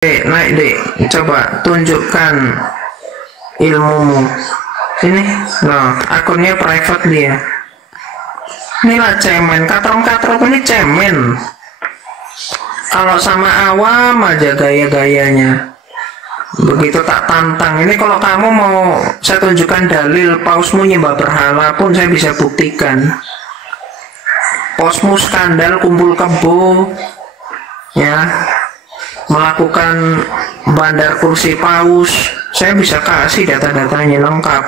naik dek, coba tunjukkan ilmumu. Ini, nah, akunnya private dia. Inilah cemen, katrong-katrong ini cemen. Kalau sama awam aja gaya-gayanya. Begitu tak tantang. Ini kalau kamu mau saya tunjukkan dalil pausmu nyembah berhala pun saya bisa buktikan. Pausmu skandal kumpul kebo, ya, melakukan bandar kursi paus, saya bisa kasih data-datanya lengkap.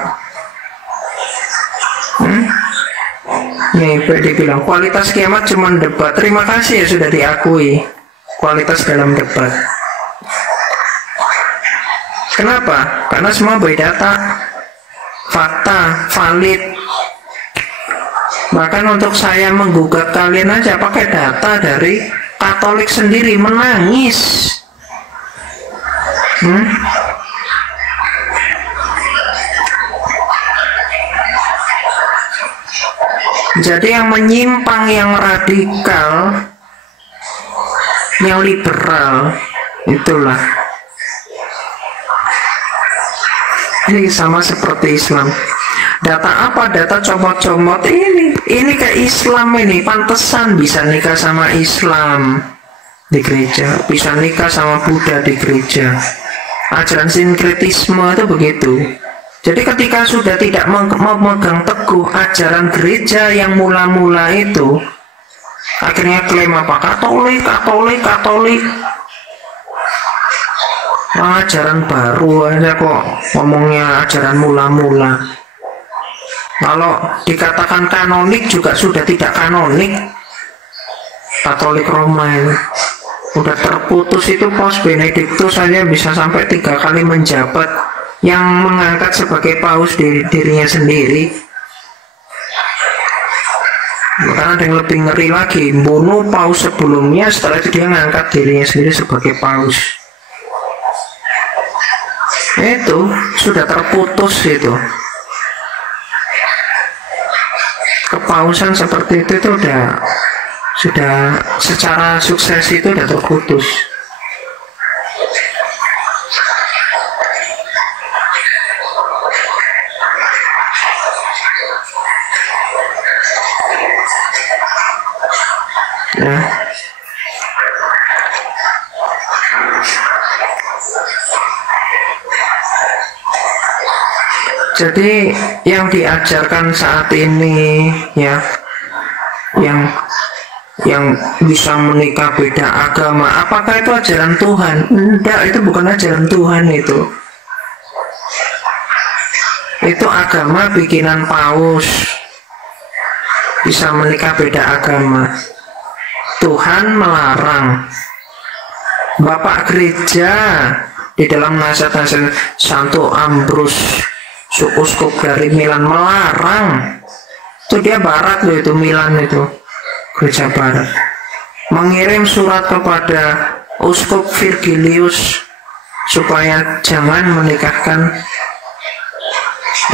Nih, PD bilang kualitas kiamat cuma debat. Terima kasih ya sudah diakui kualitas dalam debat. Kenapa? Karena semua berdata, fakta, valid. Bahkan untuk saya menggugat kalian aja pakai data dari Katolik sendiri, menangis. Jadi yang menyimpang, yang radikal, yang liberal, itulah. Ini sama seperti Islam. Data apa? Data comot-comot ini ke Islam ini. Pantesan bisa nikah sama Islam di gereja, bisa nikah sama Buddha di gereja. Ajaran sinkretisme itu begitu. Jadi ketika sudah tidak memegang teguh ajaran gereja yang mula-mula itu, akhirnya klaim apa? Katolik, Katolik, Katolik. Ajaran baru aja kok ngomongnya ajaran mula-mula. Kalau dikatakan kanonik juga sudah tidak kanonik. Katolik Roma ini udah terputus. Itu Paus Benediktus saja bisa sampai 3 kali menjabat, yang mengangkat sebagai paus dirinya sendiri. Bahkan ada yang lebih ngeri lagi, bunuh paus sebelumnya, setelah itu dia mengangkat dirinya sendiri sebagai paus. Itu sudah terputus itu. Kepausan seperti itu sudah secara sukses itu sudah terputus. Ya. Jadi yang diajarkan saat ini, ya, yang bisa menikah beda agama, apakah itu ajaran Tuhan? Enggak, itu bukan ajaran Tuhan itu. Itu agama bikinan paus. Bisa menikah beda agama. Tuhan melarang. Bapak gereja di dalam nasihat-nasihat Santo Ambrus, uskup dari Milan, melarang. Itu dia barat loh, itu Milan, itu gereja barat, mengirim surat kepada uskup Virgilius supaya jangan menikahkan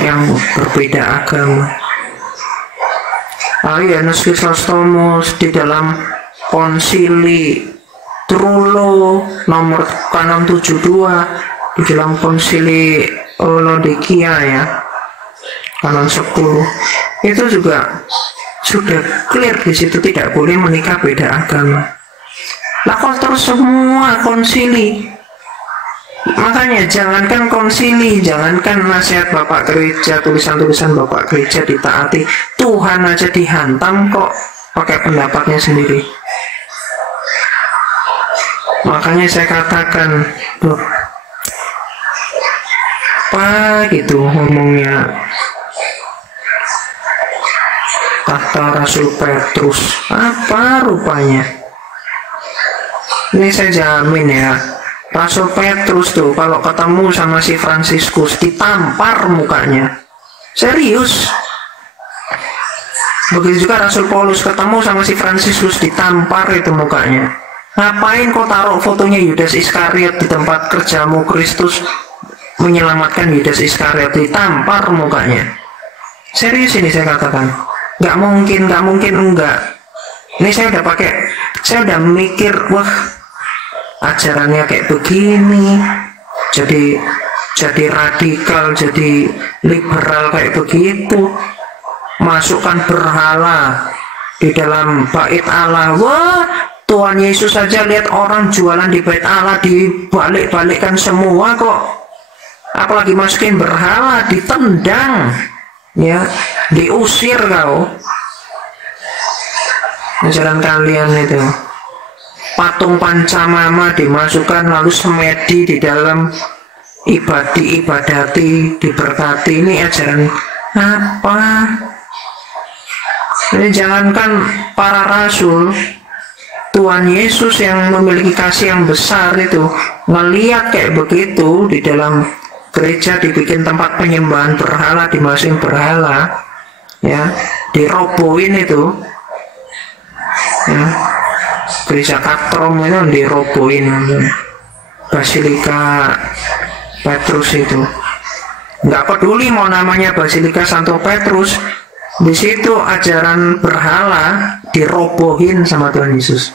yang berbeda agama. Janus Chrysostomus di dalam konsili Trullo nomor 672, di dalam konsili Laodikia, ya, kanon 10, itu juga sudah clear di situ tidak boleh menikah beda agama. Nah, kotor semua konsili. Makanya jangankan konsili, jangankan nasihat Bapak gereja, tulisan-tulisan Bapak gereja ditaati, Tuhan aja dihantam kok pakai pendapatnya sendiri. Makanya saya katakan, tuh, apa gitu ngomongnya kata Rasul Petrus, apa rupanya. Ini saya jamin ya, Rasul Petrus tuh kalau ketemu sama si Fransiskus ditampar mukanya, serius. Begitu juga Rasul Paulus ketemu sama si Fransiskus ditampar itu mukanya. Ngapain kau taruh fotonya Yudas Iskariot di tempat kerjamu, Kristus menyelamatkan Yudas Iskariot, ditampar mukanya. Serius ini saya katakan, nggak mungkin enggak. Ini saya udah mikir, wah ajarannya kayak begini, jadi radikal, jadi liberal kayak begitu, masukkan berhala di dalam bait Allah. Wah, Tuhan Yesus saja lihat orang jualan di bait Allah dibalik-balikkan semua kok, apalagi masukin berhala, ditendang, ya, diusir kau. Ajaran kalian itu, patung Pancamama dimasukkan, lalu semedi di dalam ibadati, diberkati. Ini ajaran apa? Ini jangankan para rasul, Tuhan Yesus yang memiliki kasih yang besar itu ngeliat kayak begitu, di dalam gereja dibikin tempat penyembahan berhala, dimasukin berhala, ya, dirobohin itu, ya. Gereja Katrom itu dirobohin, Basilika Petrus itu. Nggak peduli mau namanya Basilika Santo Petrus, di situ ajaran berhala dirobohin sama Tuhan Yesus.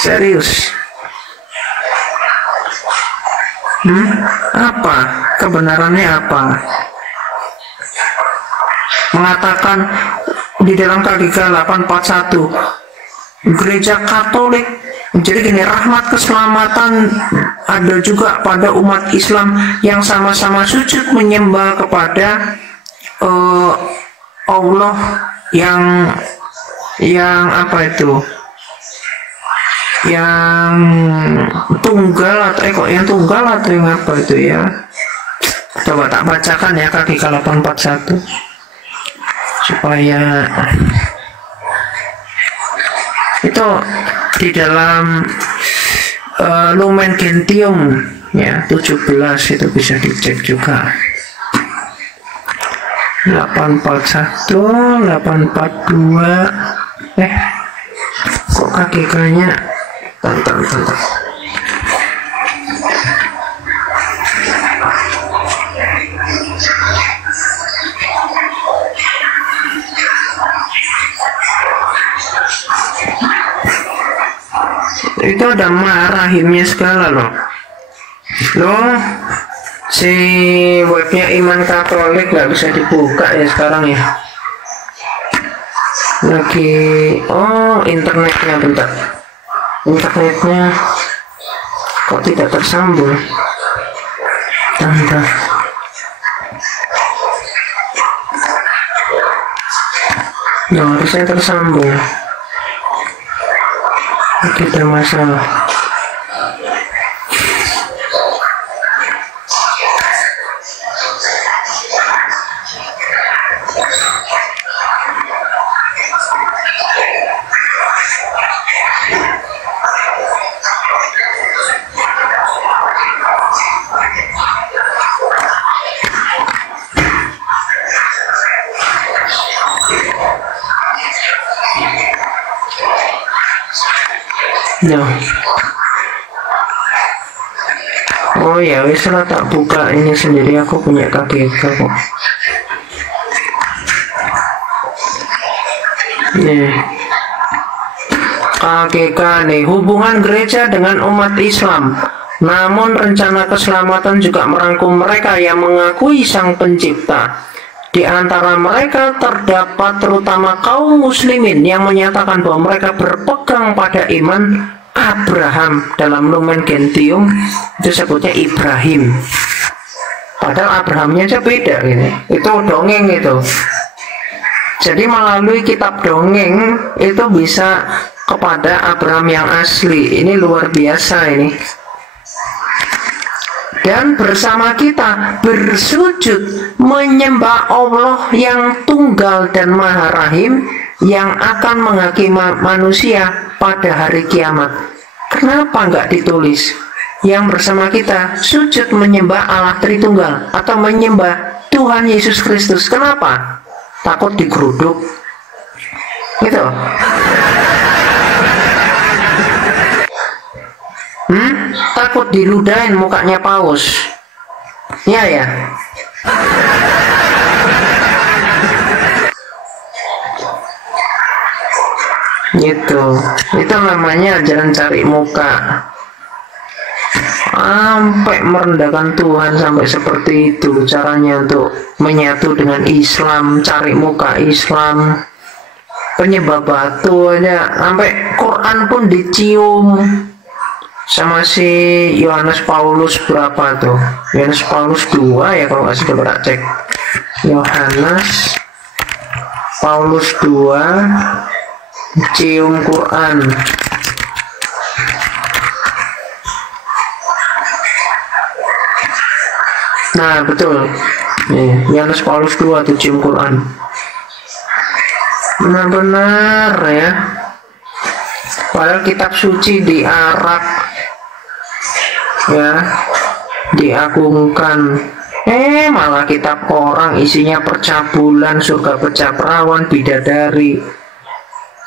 Serius. Apa? Kebenarannya apa? Mengatakan di dalam KGK 841, Gereja Katolik, jadi gini, rahmat keselamatan ada juga pada umat Islam yang sama-sama sujud menyembah kepada Allah yang apa itu, yang tunggal atau yang tunggal atau yang apa itu, ya. Coba tak bacakan ya KGK 841 supaya itu di dalam Lumen Gentium ya 17 itu bisa dicek juga. 841, 842, kok KGK-nya bentar. Itu ada rahimnya segala loh, si webnya Iman Katolik nggak bisa dibuka ya sekarang ya, lagi internetnya, bentar, internetnya kok tidak tersambung, bentar. Harusnya tersambung. Tidak masalah. No. Oh ya wis lah, tak buka ini sendiri, aku punya KGK kok. Nih KGK nih, hubungan gereja dengan umat Islam. Namun rencana keselamatan juga merangkum mereka yang mengakui Sang Pencipta. Di antara mereka terdapat terutama kaum muslimin yang menyatakan bahwa mereka berpegang pada iman Abraham. Dalam Lumen Gentium itu sebutnya Ibrahim, padahal Abrahamnya aja beda ini. Itu dongeng itu. Jadi melalui kitab dongeng itu bisa kepada Abraham yang asli. Ini luar biasa ini. Dan bersama kita bersujud menyembah Allah yang tunggal dan maha rahim, yang akan menghakimi manusia pada hari kiamat. Kenapa nggak ditulis yang bersama kita sujud menyembah Allah Tritunggal atau menyembah Tuhan Yesus Kristus? Kenapa? Takut digeruduk gitu. Takut diludahin mukanya paus. Ya. Gitu. Itu namanya ajaran cari muka. Sampai merendahkan Tuhan sampai seperti itu caranya untuk menyatu dengan Islam, cari muka Islam, penyembah batu aja, sampai Quran pun dicium sama si Yohanes Paulus berapa tuh? Yohanes Paulus 2 ya kalau nggak salah, coba cek. Yohanes Paulus 2 cium Quran. Nah betul, nih Yohanes Paulus 2 tuh cium Quran. Benar-benar ya. Padahal kitab suci diarak, ya, diagungkan. Malah kitab orang isinya percabulan, surga pecah perawan, bidadari,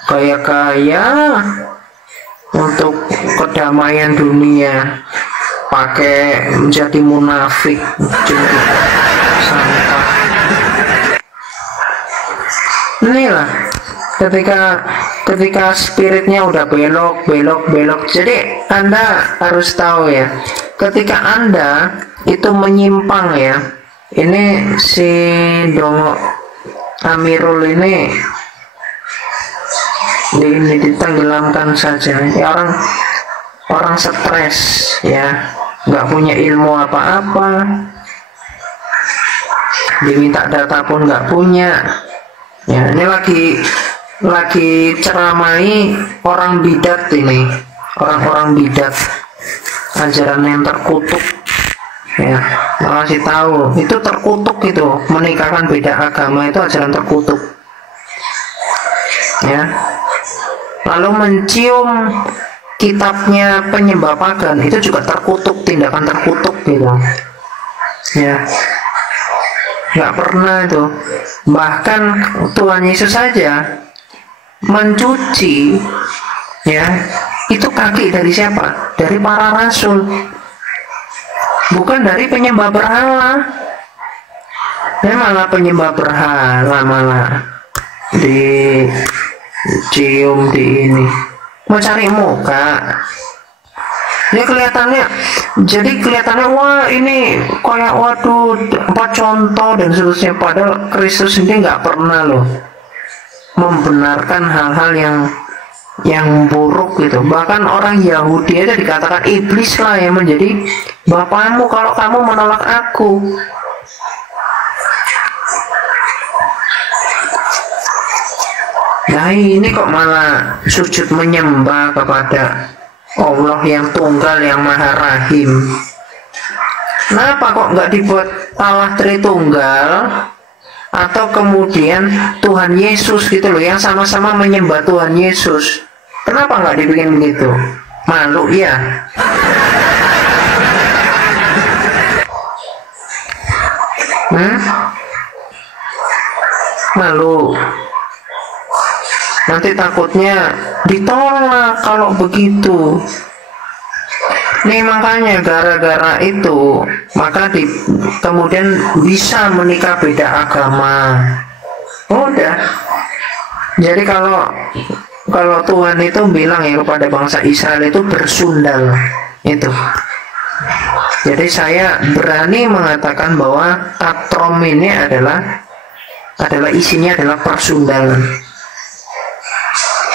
kaya-kaya untuk kedamaian dunia, pakai menjadi munafik, sampah. Inilah ketika spiritnya udah belok. Jadi Anda harus tahu ya, ketika Anda itu menyimpang ya, ini si Dongo Amirul ini ditenggelamkan saja ya, orang stres ya, nggak punya ilmu apa-apa, diminta data pun nggak punya ya. Ini lagi ceramai orang bidat ini, orang-orang bidat, ajaran yang terkutuk ya. Masih tahu itu terkutuk, itu menikahkan beda agama itu ajaran terkutuk ya. Lalu mencium kitabnya penyembah pagan itu juga terkutuk, tindakan terkutuk gitu ya. Nggak pernah itu. Bahkan Tuhan Yesus saja mencuci ya, itu kaki dari siapa? Dari para rasul, bukan dari penyembah berhala. Malah penyembah berhala malah dicium di ini, mau cari muka. Ini kelihatannya wah ini kayak waduh apa contoh dan seterusnya, padahal Kristus ini nggak pernah loh membenarkan hal-hal yang buruk gitu. Bahkan orang Yahudi aja dikatakan iblis lah yang menjadi bapakmu kalau kamu menolak aku. Nah ini kok malah sujud menyembah kepada Allah yang tunggal, yang maha rahim. Kenapa kok nggak dibuat Allah Tritunggal, atau kemudian Tuhan Yesus gitu loh, yang sama-sama menyembah Tuhan Yesus? Kenapa nggak dibikin begitu? Malu ya. Malu. Nanti takutnya ditolak kalau begitu. Nih makanya gara-gara itu maka kemudian bisa menikah beda agama. Udah. Jadi kalau Tuhan itu bilang ya kepada bangsa Israel itu bersundal itu. Jadi saya berani mengatakan bahwa katrom ini adalah isinya adalah persundalan.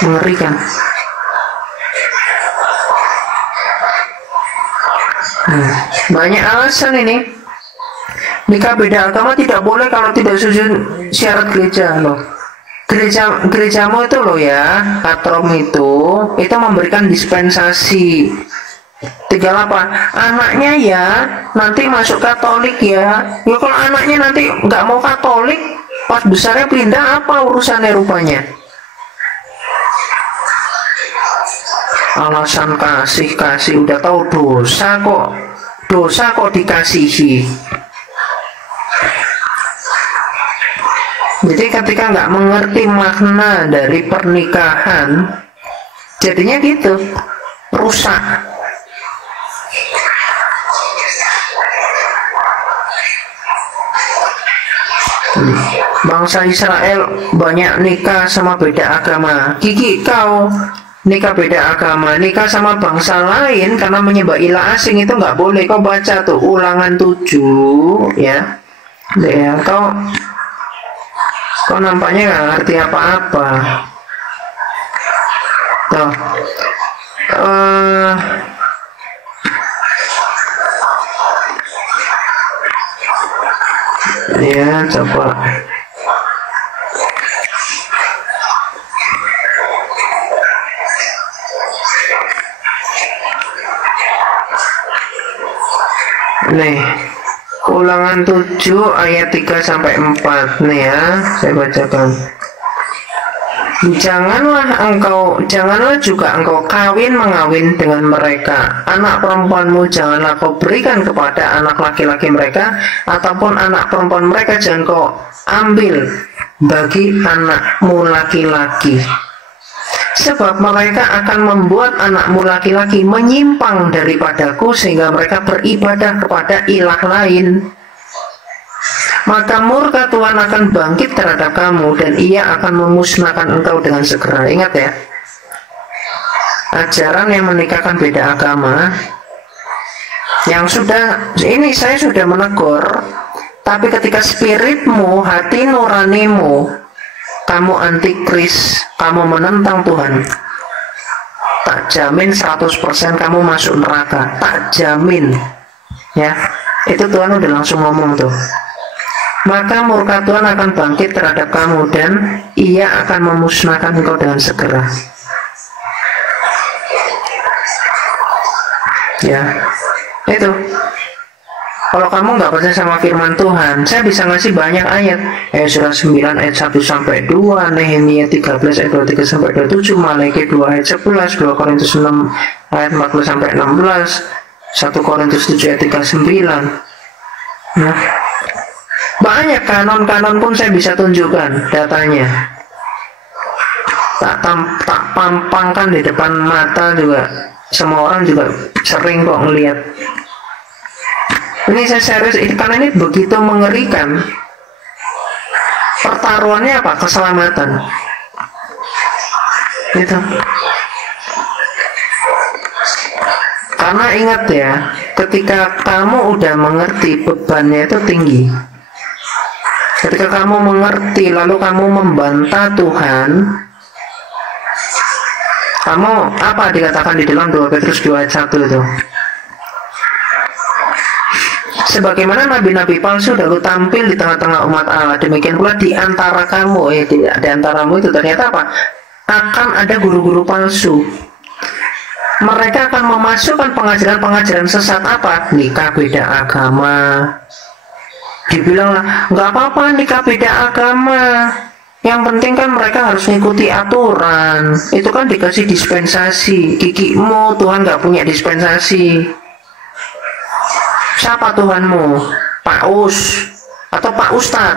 Mengerikan. Banyak alasan ini. Nikah beda agama tidak boleh kalau tidak sesuai syarat gereja loh. Gerejamu itu loh ya, katrom itu memberikan dispensasi. 38 anaknya ya nanti masuk Katolik ya. Ya kalau anaknya nanti nggak mau Katolik, pas besarnya pindah, apa urusannya rupanya? Alasan kasih udah tahu dosa kok dikasihi. Jadi ketika nggak mengerti makna dari pernikahan, jadinya gitu, rusak. bangsa Israel banyak nikah sama beda agama. Gigi kau nikah beda agama, nikah sama bangsa lain karena menyembah ilah asing itu nggak boleh. Kau baca tuh Ulangan 7 ya. Ya, kau nampaknya nggak ngerti apa-apa. Tuh. Ya, coba. Nih, Ulangan 7 ayat 3 sampai 4 nih ya, saya bacakan. Janganlah juga engkau kawin mengawin dengan mereka. Anak perempuanmu janganlah kau berikan kepada anak laki-laki mereka, ataupun anak perempuan mereka jangan kau ambil bagi anakmu laki-laki. Sebab mereka akan membuat anakmu laki-laki menyimpang daripadaku sehingga mereka beribadah kepada ilah lain. Maka murka Tuhan akan bangkit terhadap kamu dan ia akan memusnahkan engkau dengan segera. Ingat ya, ajaran yang menikahkan beda agama, yang saya sudah menegur, tapi ketika spiritmu, hati nuranimu, kamu antikris, kamu menentang Tuhan, tak jamin 100% kamu masuk neraka, tak jamin ya. Itu Tuhan udah langsung ngomong tuh. Maka murka Tuhan akan bangkit terhadap kamu dan ia akan memusnahkan engkau dengan segera. Ya, itu. Kalau kamu nggak percaya sama firman Tuhan, saya bisa ngasih banyak ayat. Surah 9 ayat 1 sampai 2, Nehemia 13 ayat 23 sampai 27, Malaikat 2 ayat 11, 2 Korintus 6 ayat 40 sampai 16, 1 Korintus 7 ayat 39. Ya. Banyak kanon-kanon pun saya bisa tunjukkan datanya. Tak pampangkan di depan mata juga. Semua orang juga sering kok ngelihat. Ini saya serius, karena ini begitu mengerikan. Pertaruhannya apa? Keselamatan. Gitu. Karena ingat ya, ketika kamu udah mengerti, bebannya itu tinggi. Ketika kamu mengerti lalu kamu membantah Tuhan, kamu apa dikatakan di dalam 2 Petrus 2 ayat 1 itu? Sebagaimana nabi-nabi palsu dahulu tampil di tengah-tengah umat Allah, demikian pula di antara kamu, di antaramu itu ternyata apa? Akan ada guru-guru palsu. Mereka akan memasukkan pengajaran-pengajaran sesat apa? Nikah beda agama. Dibilanglah, nggak apa-apa nikah beda agama. Yang penting kan mereka harus mengikuti aturan. Itu kan dikasih dispensasi. Gigimu, Tuhan nggak punya dispensasi. Siapa Tuhanmu? Pak Us atau Pak Ustad?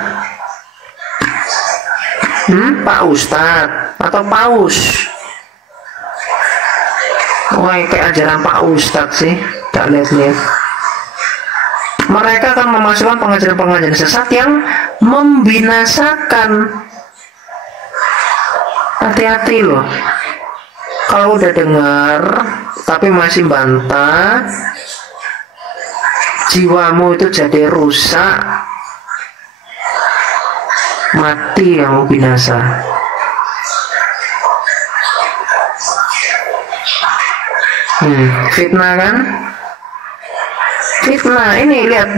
Pak Ustad atau Paus? Wah, kayak ajaran Pak Ustad sih. Tak lihat-lihat. Mereka akan memasukkan pengajaran-pengajaran sesat yang membinasakan. Hati-hati loh. Kalau udah dengar tapi masih bantah, jiwamu itu jadi rusak, mati yang binasa. Fitnah kan? Fitnah. Ini lihat,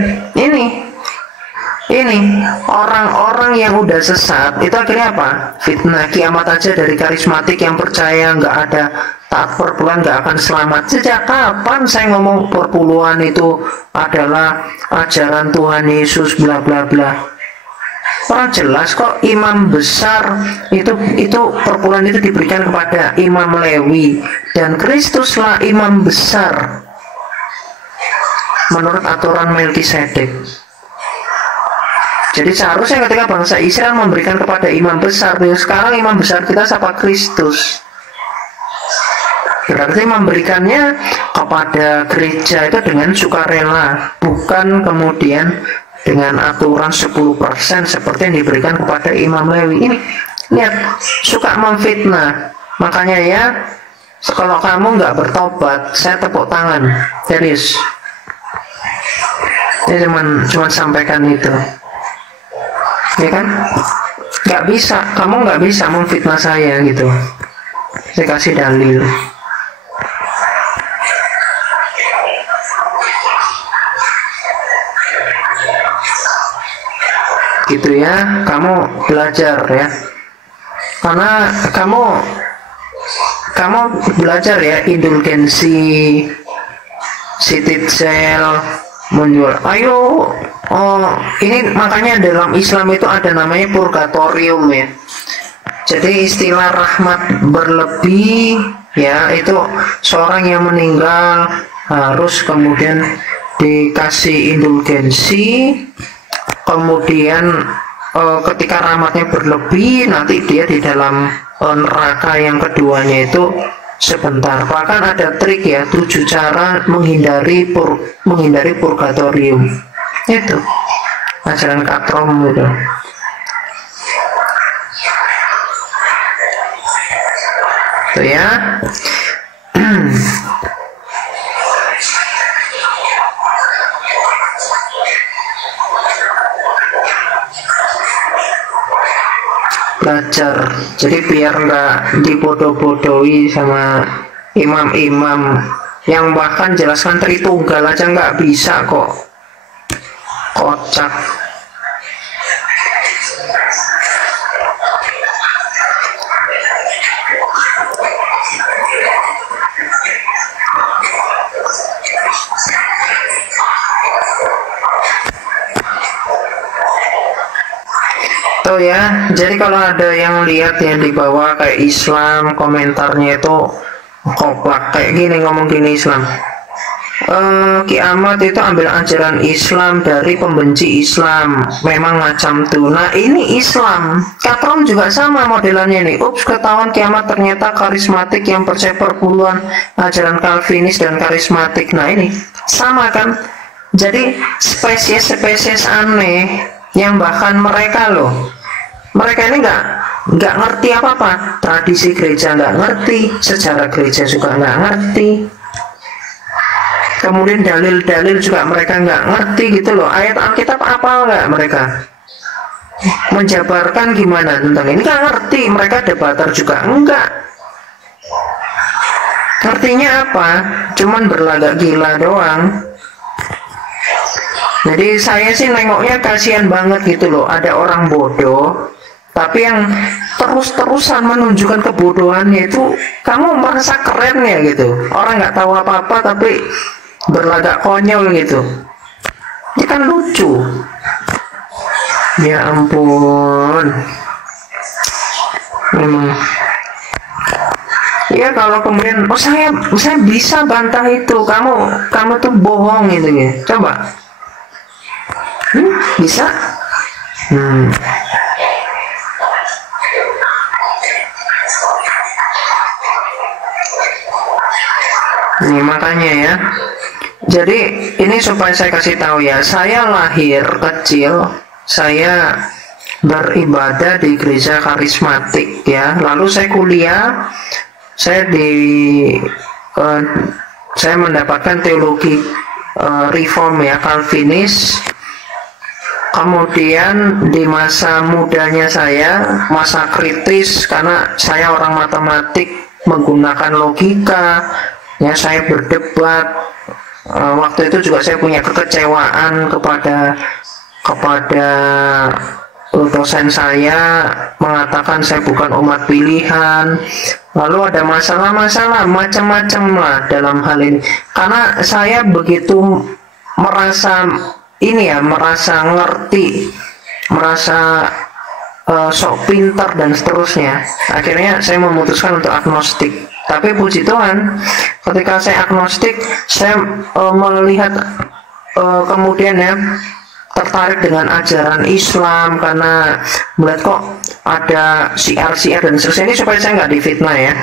ini orang-orang yang udah sesat itu akhirnya apa? Fitnah. Kiamat aja dari karismatik yang percaya nggak ada taat perpuluhan nggak akan selamat. Sejak kapan saya ngomong perpuluhan itu adalah ajaran Tuhan Yesus bla bla bla? Orang jelas kok imam besar itu perpuluhan itu diberikan kepada Imam Lewi dan Kristuslah imam besar menurut aturan Melkisedek. Jadi seharusnya ketika bangsa Israel memberikan kepada imam besar, sekarang imam besar kita siapa? Kristus. Berarti memberikannya kepada gereja itu dengan sukarela, bukan kemudian dengan aturan 10% seperti yang diberikan kepada Imam Lewi. Ini lihat, suka memfitnah. Makanya ya, kalau kamu nggak bertobat, saya tepuk tangan, serius. Saya cuman sampaikan itu, ya kan? Nggak bisa, kamu nggak bisa memfitnah saya gitu. Saya kasih dalil. Gitu ya, kamu belajar ya, karena kamu belajar ya, indulgensi, sititsel, menjual. Ayo, ini makanya dalam Islam itu ada namanya purgatorium ya. Jadi istilah rahmat berlebih ya, itu seorang yang meninggal harus kemudian dikasih indulgensi, kemudian ketika rahmatnya berlebih, nanti dia di dalam neraka yang keduanya itu sebentar. Bahkan ada trik ya, 7 cara menghindari purgatorium. Itu ajaran katrom gitu. Itu ya. Belajar, jadi biar nggak dibodoh-bodohi sama imam-imam yang bahkan jelaskan Tritunggal aja nggak bisa kok, kocak. Tuh ya, jadi kalau ada yang lihat yang di bawah kayak Islam, komentarnya itu koplak kayak gini, ngomong gini Islam. Kiamat itu ambil ajaran Islam dari pembenci Islam, memang macam tuh. Nah ini Islam, Katron juga sama modelannya nih. Ups, ketahuan kiamat ternyata karismatik yang percaya perpuluhan ajaran Calvinis dan karismatik. Nah ini sama kan, jadi spesies-spesies aneh yang bahkan mereka ini nggak ngerti apa-apa, tradisi gereja nggak ngerti, sejarah gereja juga nggak ngerti, kemudian dalil-dalil juga mereka nggak ngerti gitu loh. Ayat Alkitab apa nggak mereka menjabarkan gimana tentang ini, nggak ngerti. Mereka debater juga enggak ngertinya apa, cuman berlagak gila doang. Jadi saya sih nengoknya kasihan banget gitu loh, ada orang bodoh tapi yang terus-terusan menunjukkan kebodohannya itu, kamu merasa keren ya gitu. Orang nggak tahu apa-apa tapi berlagak konyol gitu, ini kan lucu. Ya ampun, memang. Ya kalau kemudian saya bisa bantah itu, kamu tuh bohong gitu ya, coba. Bisa? Nih makanya ya. Jadi ini supaya saya kasih tahu ya, saya lahir kecil, saya beribadah di gereja karismatik ya. Lalu saya kuliah, saya mendapatkan teologi reform ya, Calvinis. Kemudian di masa mudanya saya, masa kritis, karena saya orang matematik menggunakan logika ya, saya berdebat. Waktu itu juga saya punya kekecewaan kepada dosen saya, mengatakan saya bukan umat pilihan. Lalu ada masalah-masalah macam-macam lah dalam hal ini, karena saya begitu merasa ngerti, merasa sok pintar dan seterusnya. Akhirnya saya memutuskan untuk agnostik. Tapi puji Tuhan, ketika saya agnostik, saya melihat kemudian ya tertarik dengan ajaran Islam, karena melihat kok ada siar-siar dan seterusnya. Ini supaya saya nggak difitnah ya.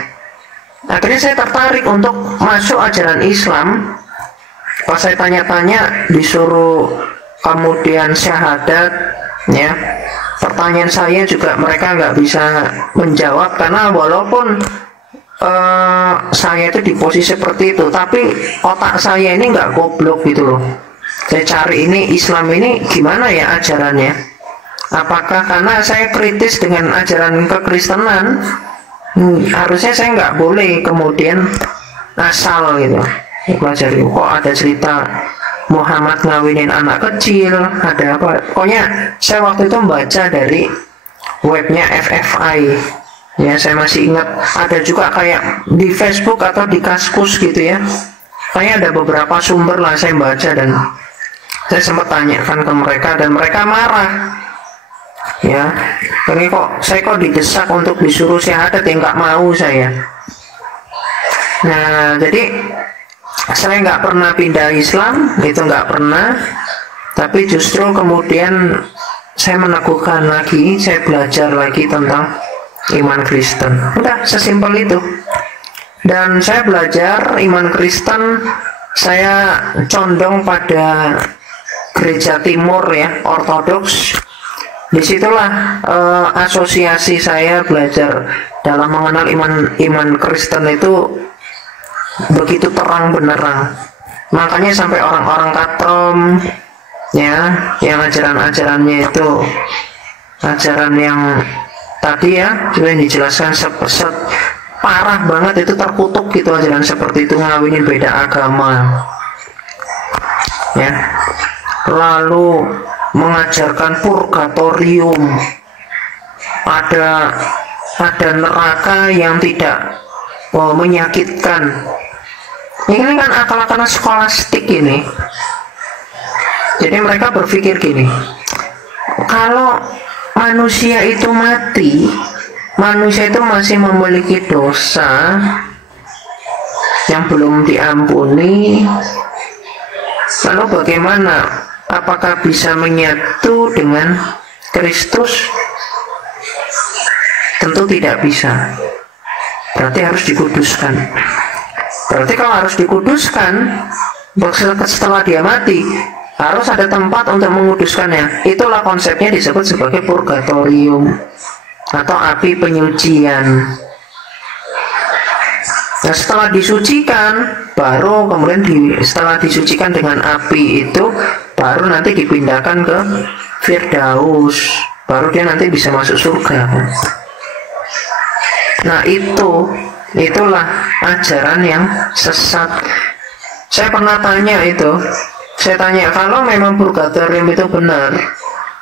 Akhirnya saya tertarik untuk masuk ajaran Islam. Pas saya tanya-tanya, disuruh kemudian syahadat, ya. Pertanyaan saya juga mereka nggak bisa menjawab, karena walaupun saya itu di posisi seperti itu, tapi otak saya ini nggak goblok gitu loh. Saya cari ini Islam ini gimana ya ajarannya, apakah karena saya kritis dengan ajaran kekristenan, harusnya saya nggak boleh kemudian asal gitu pelajari kok ada cerita Muhammad ngawinin anak kecil, ada apa, pokoknya saya waktu itu membaca dari webnya FFI, ya. Saya masih ingat ada juga kayak di Facebook atau di Kaskus gitu ya, kayak ada beberapa sumber lah saya baca, dan saya sempat tanyakan ke mereka dan mereka marah, ya. Ini saya kok didesak untuk disuruh syahadat, yang nggak mau saya. Nah, jadi saya nggak pernah pindah Islam, itu nggak pernah, tapi justru kemudian saya meneguhkan lagi, saya belajar lagi tentang iman Kristen. Udah sesimpel itu. Dan saya belajar iman Kristen, saya condong pada gereja timur ya, ortodoks. Disitulah asosiasi saya belajar dalam mengenal iman Kristen itu begitu terang benderang. Makanya sampai orang-orang katrom, ya, yang ajarannya itu ajaran yang tadi ya sudah dijelaskan parah banget, itu terkutuk gitu, ajaran seperti itu ngawinin beda agama, ya. Lalu mengajarkan purgatorium, ada neraka yang tidak menyakitkan. Ini kan akal-akalan skolastik ini. Jadi mereka berpikir gini, kalau manusia itu mati, manusia itu masih memiliki dosa yang belum diampuni, lalu bagaimana? Apakah bisa menyatu dengan Kristus? Tentu tidak bisa. Berarti harus dikuduskan. Berarti kalau harus dikuduskan, setelah dia mati harus ada tempat untuk menguduskannya. Itulah konsepnya disebut sebagai purgatorium atau api penyucian. Nah, setelah disucikan, baru kemudian setelah disucikan dengan api itu, baru nanti dipindahkan ke Firdaus, baru dia nanti bisa masuk surga. Nah, itulah ajaran yang sesat. Saya pernah tanya itu, saya tanya, kalau memang purgatorium itu benar,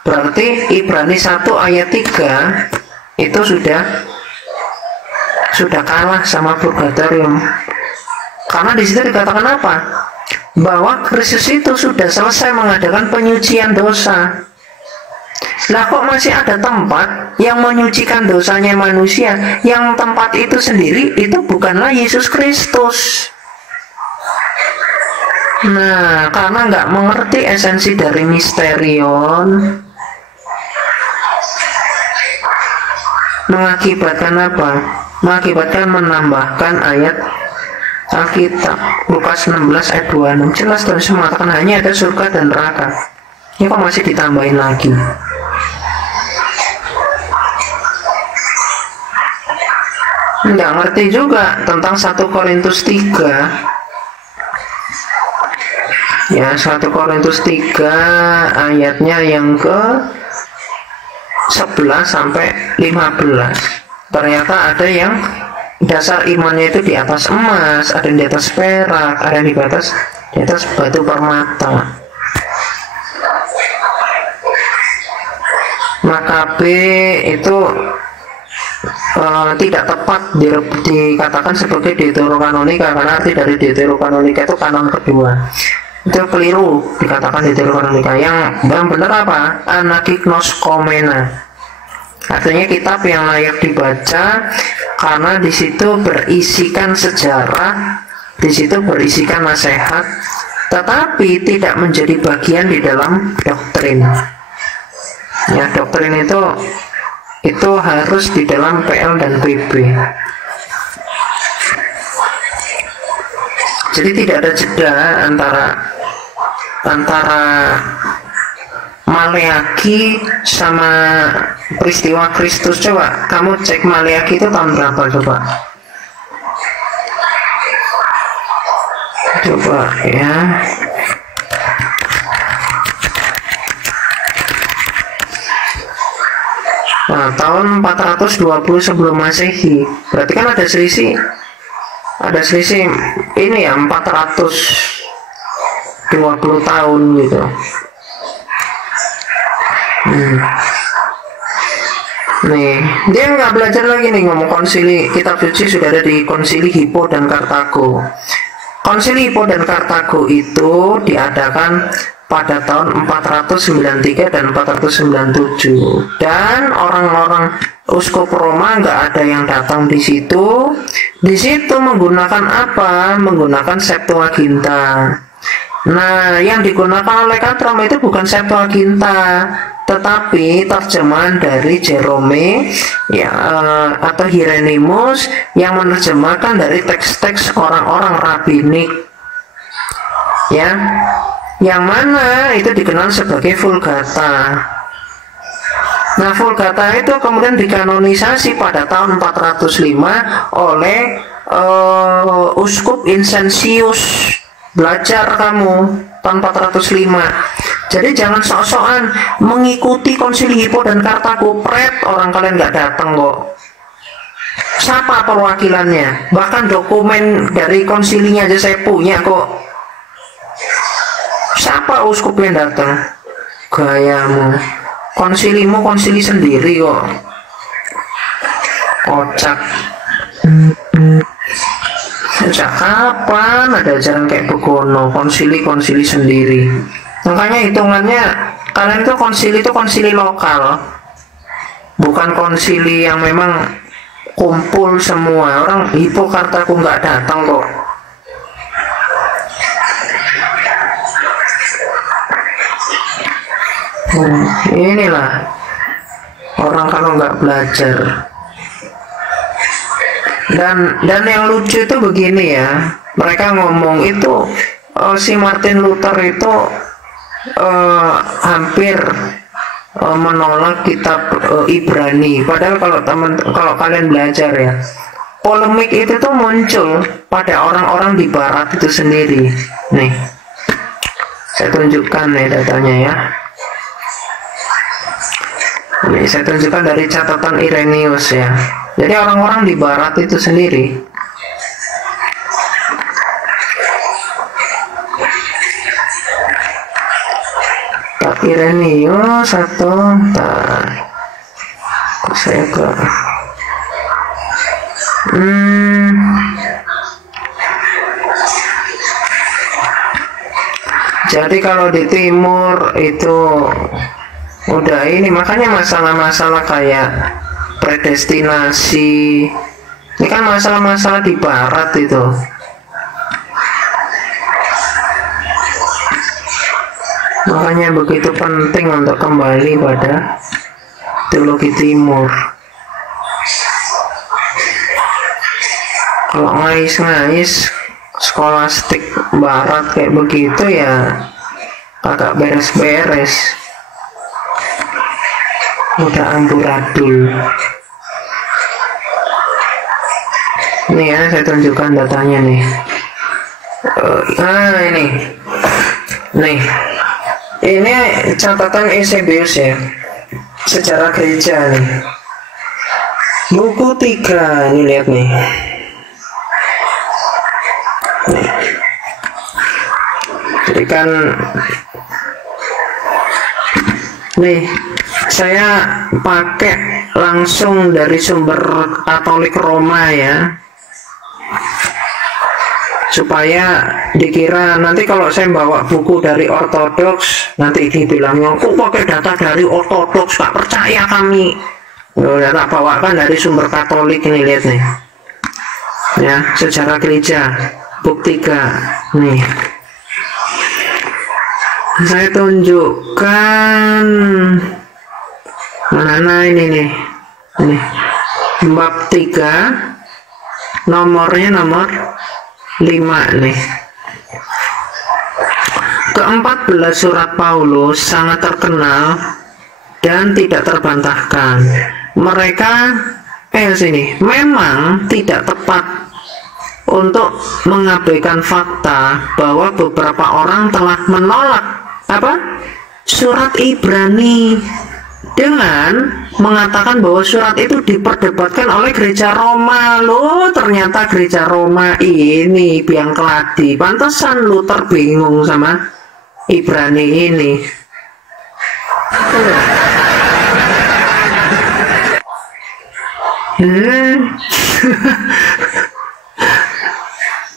berarti Ibrani 1 ayat 3 itu sudah kalah sama purgatorium. Karena di situ dikatakan apa? Bahwa Kristus itu sudah selesai mengadakan penyucian dosa. Lah kok masih ada tempat yang menyucikan dosanya manusia? Yang tempat itu sendiri itu bukanlah Yesus Kristus. Nah, karena nggak mengerti esensi dari misterion, mengakibatkan apa? Mengakibatkan menambahkan ayat Alkitab Lukas 16 ayat 26. Jelas terus mengatakan hanya ada surga dan neraka. Ini kok masih ditambahin lagi? Nggak ngerti juga tentang 1 Korintus 3. Ya, 1 Korintus 3 ayatnya yang ke 11 sampai 15. Ternyata ada yang dasar imannya itu di atas emas, ada yang di atas perak, ada yang di atas batu permata. Makabe itu tidak tepat dikatakan sebagai deuterokanonika, karena arti dari deuterokanonika itu kanon kedua. Itu keliru dikatakan deuterokanonika. Yang benar apa? Anagignos komena. Artinya kitab yang layak dibaca karena di situ berisikan sejarah, di situ berisikan nasihat, tetapi tidak menjadi bagian di dalam doktrin. Ya, doktrin itu harus di dalam PL dan PB. Jadi tidak ada jeda antara Maleakhi sama peristiwa Kristus. Coba kamu cek Maleakhi itu tahun berapa coba. Coba ya. Nah, tahun 420 sebelum Masehi. Berarti kan ada selisih ini ya, 420 tahun gitu. Nih, dia nggak belajar lagi nih ngomong konsili kitab suci, sudah ada di konsili Hippo dan Kartago. Konsili Hippo dan Kartago itu diadakan pada tahun 493 dan 497, dan orang-orang uskup Roma nggak ada yang datang di situ. Di situ menggunakan apa? Menggunakan Septuaginta. Nah, yang digunakan oleh Katrom itu bukan Septuaginta, tetapi terjemahan dari Jerome ya, atau Hieronymus, yang menerjemahkan dari teks-teks orang-orang rabbinik, ya, yang mana itu dikenal sebagai Vulgata. Nah, Vulgata itu kemudian dikanonisasi pada tahun 405 oleh Uskup Insentius. Belajar kamu tahun 405. Jadi jangan sok-sokan mengikuti konsili Hippo dan Kartago, pret, orang kalian nggak datang kok. Siapa perwakilannya? Bahkan dokumen dari konsilinya aja saya punya kok. Siapa uskup yang datang? Gayamu. Konsilimu konsili sendiri kok. Kocak. Sejak kapan ada ajaran kayak begono, konsili sendiri? Makanya hitungannya kalian itu konsili lokal, bukan konsili yang memang kumpul semua. Orang Hippo Kartago nggak datang kok. Inilah orang kalau nggak belajar. Dan yang lucu itu begini ya, mereka ngomong itu si Martin Luther itu hampir menolak kitab Ibrani. Padahal kalau kalian belajar ya, polemik itu tuh muncul pada orang-orang di Barat itu sendiri. Nih, saya tunjukkan nih datanya ya. Ini saya tunjukkan dari catatan Irenaeus ya. Jadi orang-orang di Barat itu sendiri Irenaeus atau saya ke jadi kalau di timur itu udah ini, makanya masalah-masalah kayak predestinasi ini kan masalah-masalah di Barat itu. Makanya begitu penting untuk kembali pada teologi timur. Kalau ngais-ngais skolastik Barat kayak begitu ya agak beres-beres, udah amburadul. Ini ya, saya tunjukkan datanya nih. Ini catatan Eusebius ya, sejarah gereja nih, buku 3 nih, lihat nih. Jadi kan nih saya pakai langsung dari sumber Katolik Roma ya, supaya dikira nanti kalau saya bawa buku dari Ortodoks nanti dibilangnya kok pakai data dari Ortodoks, tak percaya kami. Udah tak bawakan dari sumber Katolik ini, lihat nih ya, sejarah gereja buk 3 nih. Saya tunjukkan mana ini nih, ini bab 3 nomornya nomor 5 nih. ke-14 surat Paulus sangat terkenal dan tidak terbantahkan. Mereka sini memang tidak tepat untuk mengabaikan fakta bahwa beberapa orang telah menolak surat Ibrani dengan mengatakan bahwa surat itu diperdebatkan oleh gereja Roma. Loh, ternyata gereja Roma ini biang keladi. Pantesan Luther bingung sama Ibrani ini.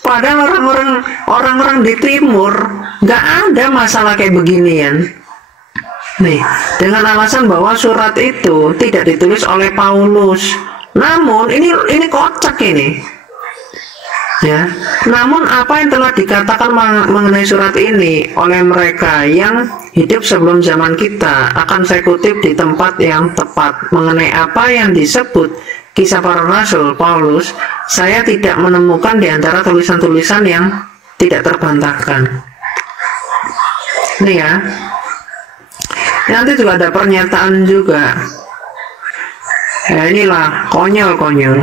Padahal orang-orang di timur nggak ada masalah kayak beginian. Nih, dengan alasan bahwa surat itu tidak ditulis oleh Paulus. Namun ini kocak ini. Ya. Namun apa yang telah dikatakan mengenai surat ini oleh mereka yang hidup sebelum zaman kita akan saya kutip di tempat yang tepat. Mengenai apa yang disebut Kisah Para Rasul Paulus, saya tidak menemukan di antara tulisan-tulisan yang tidak terbantahkan. Nih ya. Nanti juga ada pernyataan juga. Inilah konyol-konyol.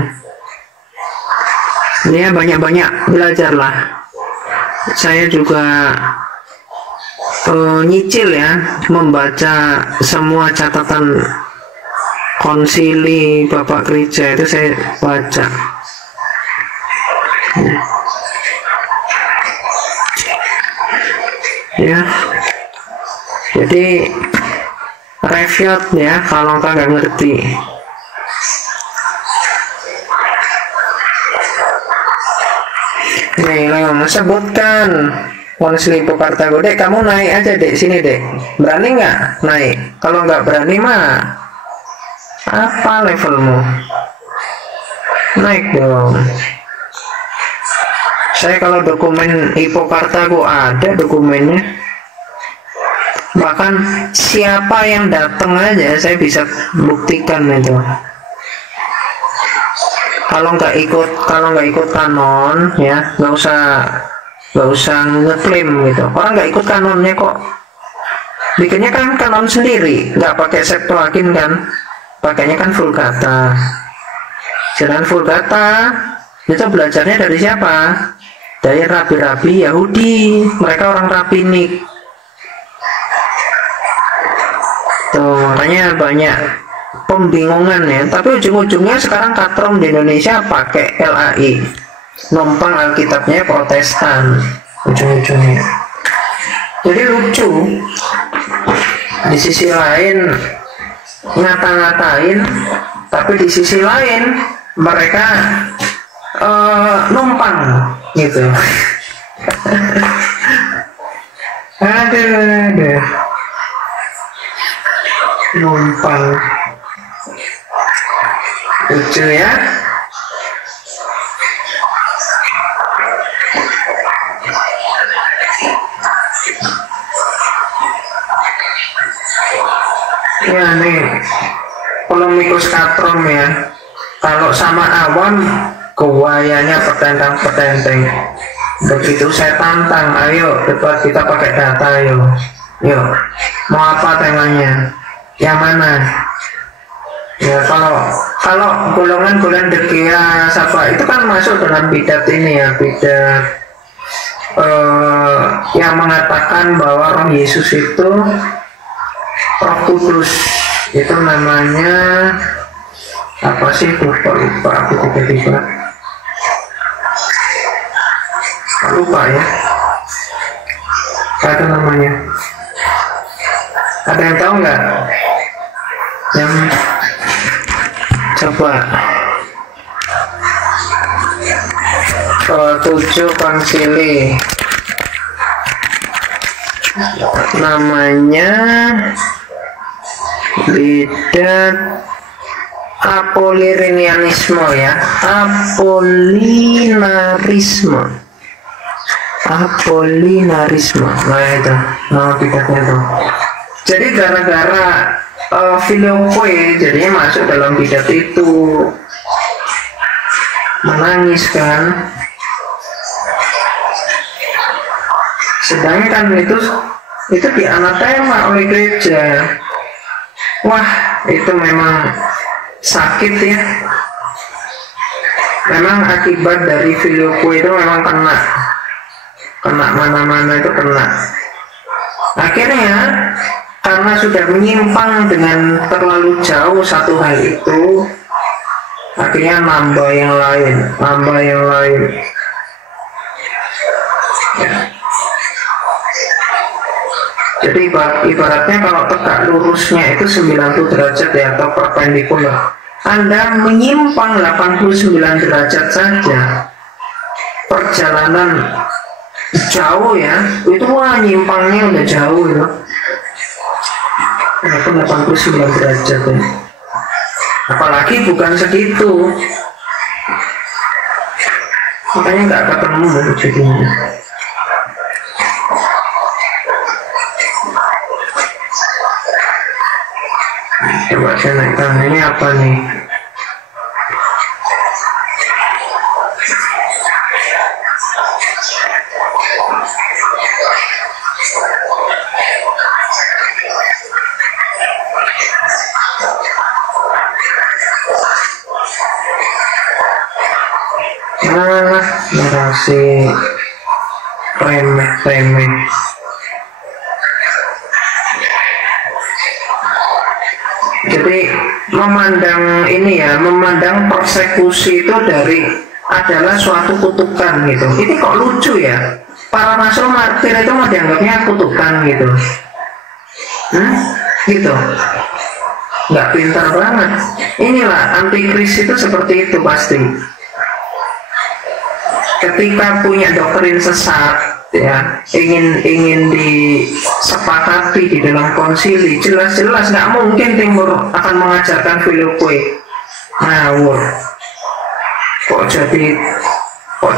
Ini ya, banyak-banyak belajarlah. Saya juga nyicil ya, membaca semua catatan konsili Bapak Gereja itu saya baca. Ya, jadi review ya kalau nggak ngerti. Nih, sebutkan konsili Hipokartago. Dek, kamu naik aja dek, sini dek. Berani nggak naik? Kalau nggak berani mah apa levelmu? Naik dong. Saya kalau dokumen Hipokartago ada dokumennya. Bahkan siapa yang datang aja saya bisa buktikan itu. Kalau nggak ikut kanon ya nggak usah ngeklaim gitu. Orang nggak ikut kanonnya kok. Bikinnya kan kanon sendiri, nggak pakai Septuagint kan. Pakainya kan Vulgata. Jalan Vulgata itu belajarnya dari siapa? Dari rabi-rabi Yahudi. Mereka orang rabinik. Tuh, makanya banyak pembingungan ya. Tapi ujung-ujungnya sekarang katrom di Indonesia pakai LAI. Numpang Alkitabnya Protestan. Ujung-ujungnya. Jadi lucu. Di sisi lain ngata-ngatain, tapi di sisi lain mereka numpang gitu. Aduh. Numpang. Lucu ya. Ya nih, polemikus katrom ya. Kalau sama awam, gawayanya petentang-petenteng. Begitu saya tantang, ayo debat kita pakai data, ayo. Yuk, mau apa temanya? Yang mana? Ya kalau golongan Dekia Sapa itu kan masuk dalam bidat ini ya, bidat yang mengatakan bahwa Roh Yesus itu Roh Kudus, itu namanya apa sih, lupa aku tiba-tiba lupa ya, apa namanya, ada yang tahu nggak? Yang coba 7 konsili namanya bidat Apolinianisme ya, Apolinarisme. Nah itu nama bidatnya tuh. Jadi gara-gara Filioque jadinya masuk dalam bidat itu, menangis kan. sedangkan itu dianatema oleh gereja. Wah, itu memang sakit ya. Memang akibat dari filioque itu memang kena mana-mana, itu kena. Akhirnya karena sudah menyimpang dengan terlalu jauh satu hal itu, akhirnya nambah yang lain. Ya. Jadi ibaratnya kalau tegak lurusnya itu 90 derajat ya, atau perpendikular, Anda menyimpang 89 derajat saja, perjalanan jauh ya, itu wah nyimpangnya udah jauh ya, walaupun 89 derajat ya. Apalagi bukan segitu, makanya nggak ketemu jadinya. Coba saya naikkan, ini apa nih? Narasi remeh-temeh. Jadi memandang persekusi itu adalah suatu kutukan gitu. Ini kok lucu ya? Para rasul martir itu mau dianggapnya kutukan gitu. Gitu. Nggak pintar banget. Inilah antikris itu seperti itu pasti. Ketika punya doktrin sesat ya, ingin disepakati di dalam konsili, jelas-jelas nggak mungkin Timur akan mengajarkan filioque. Ngawur. Kok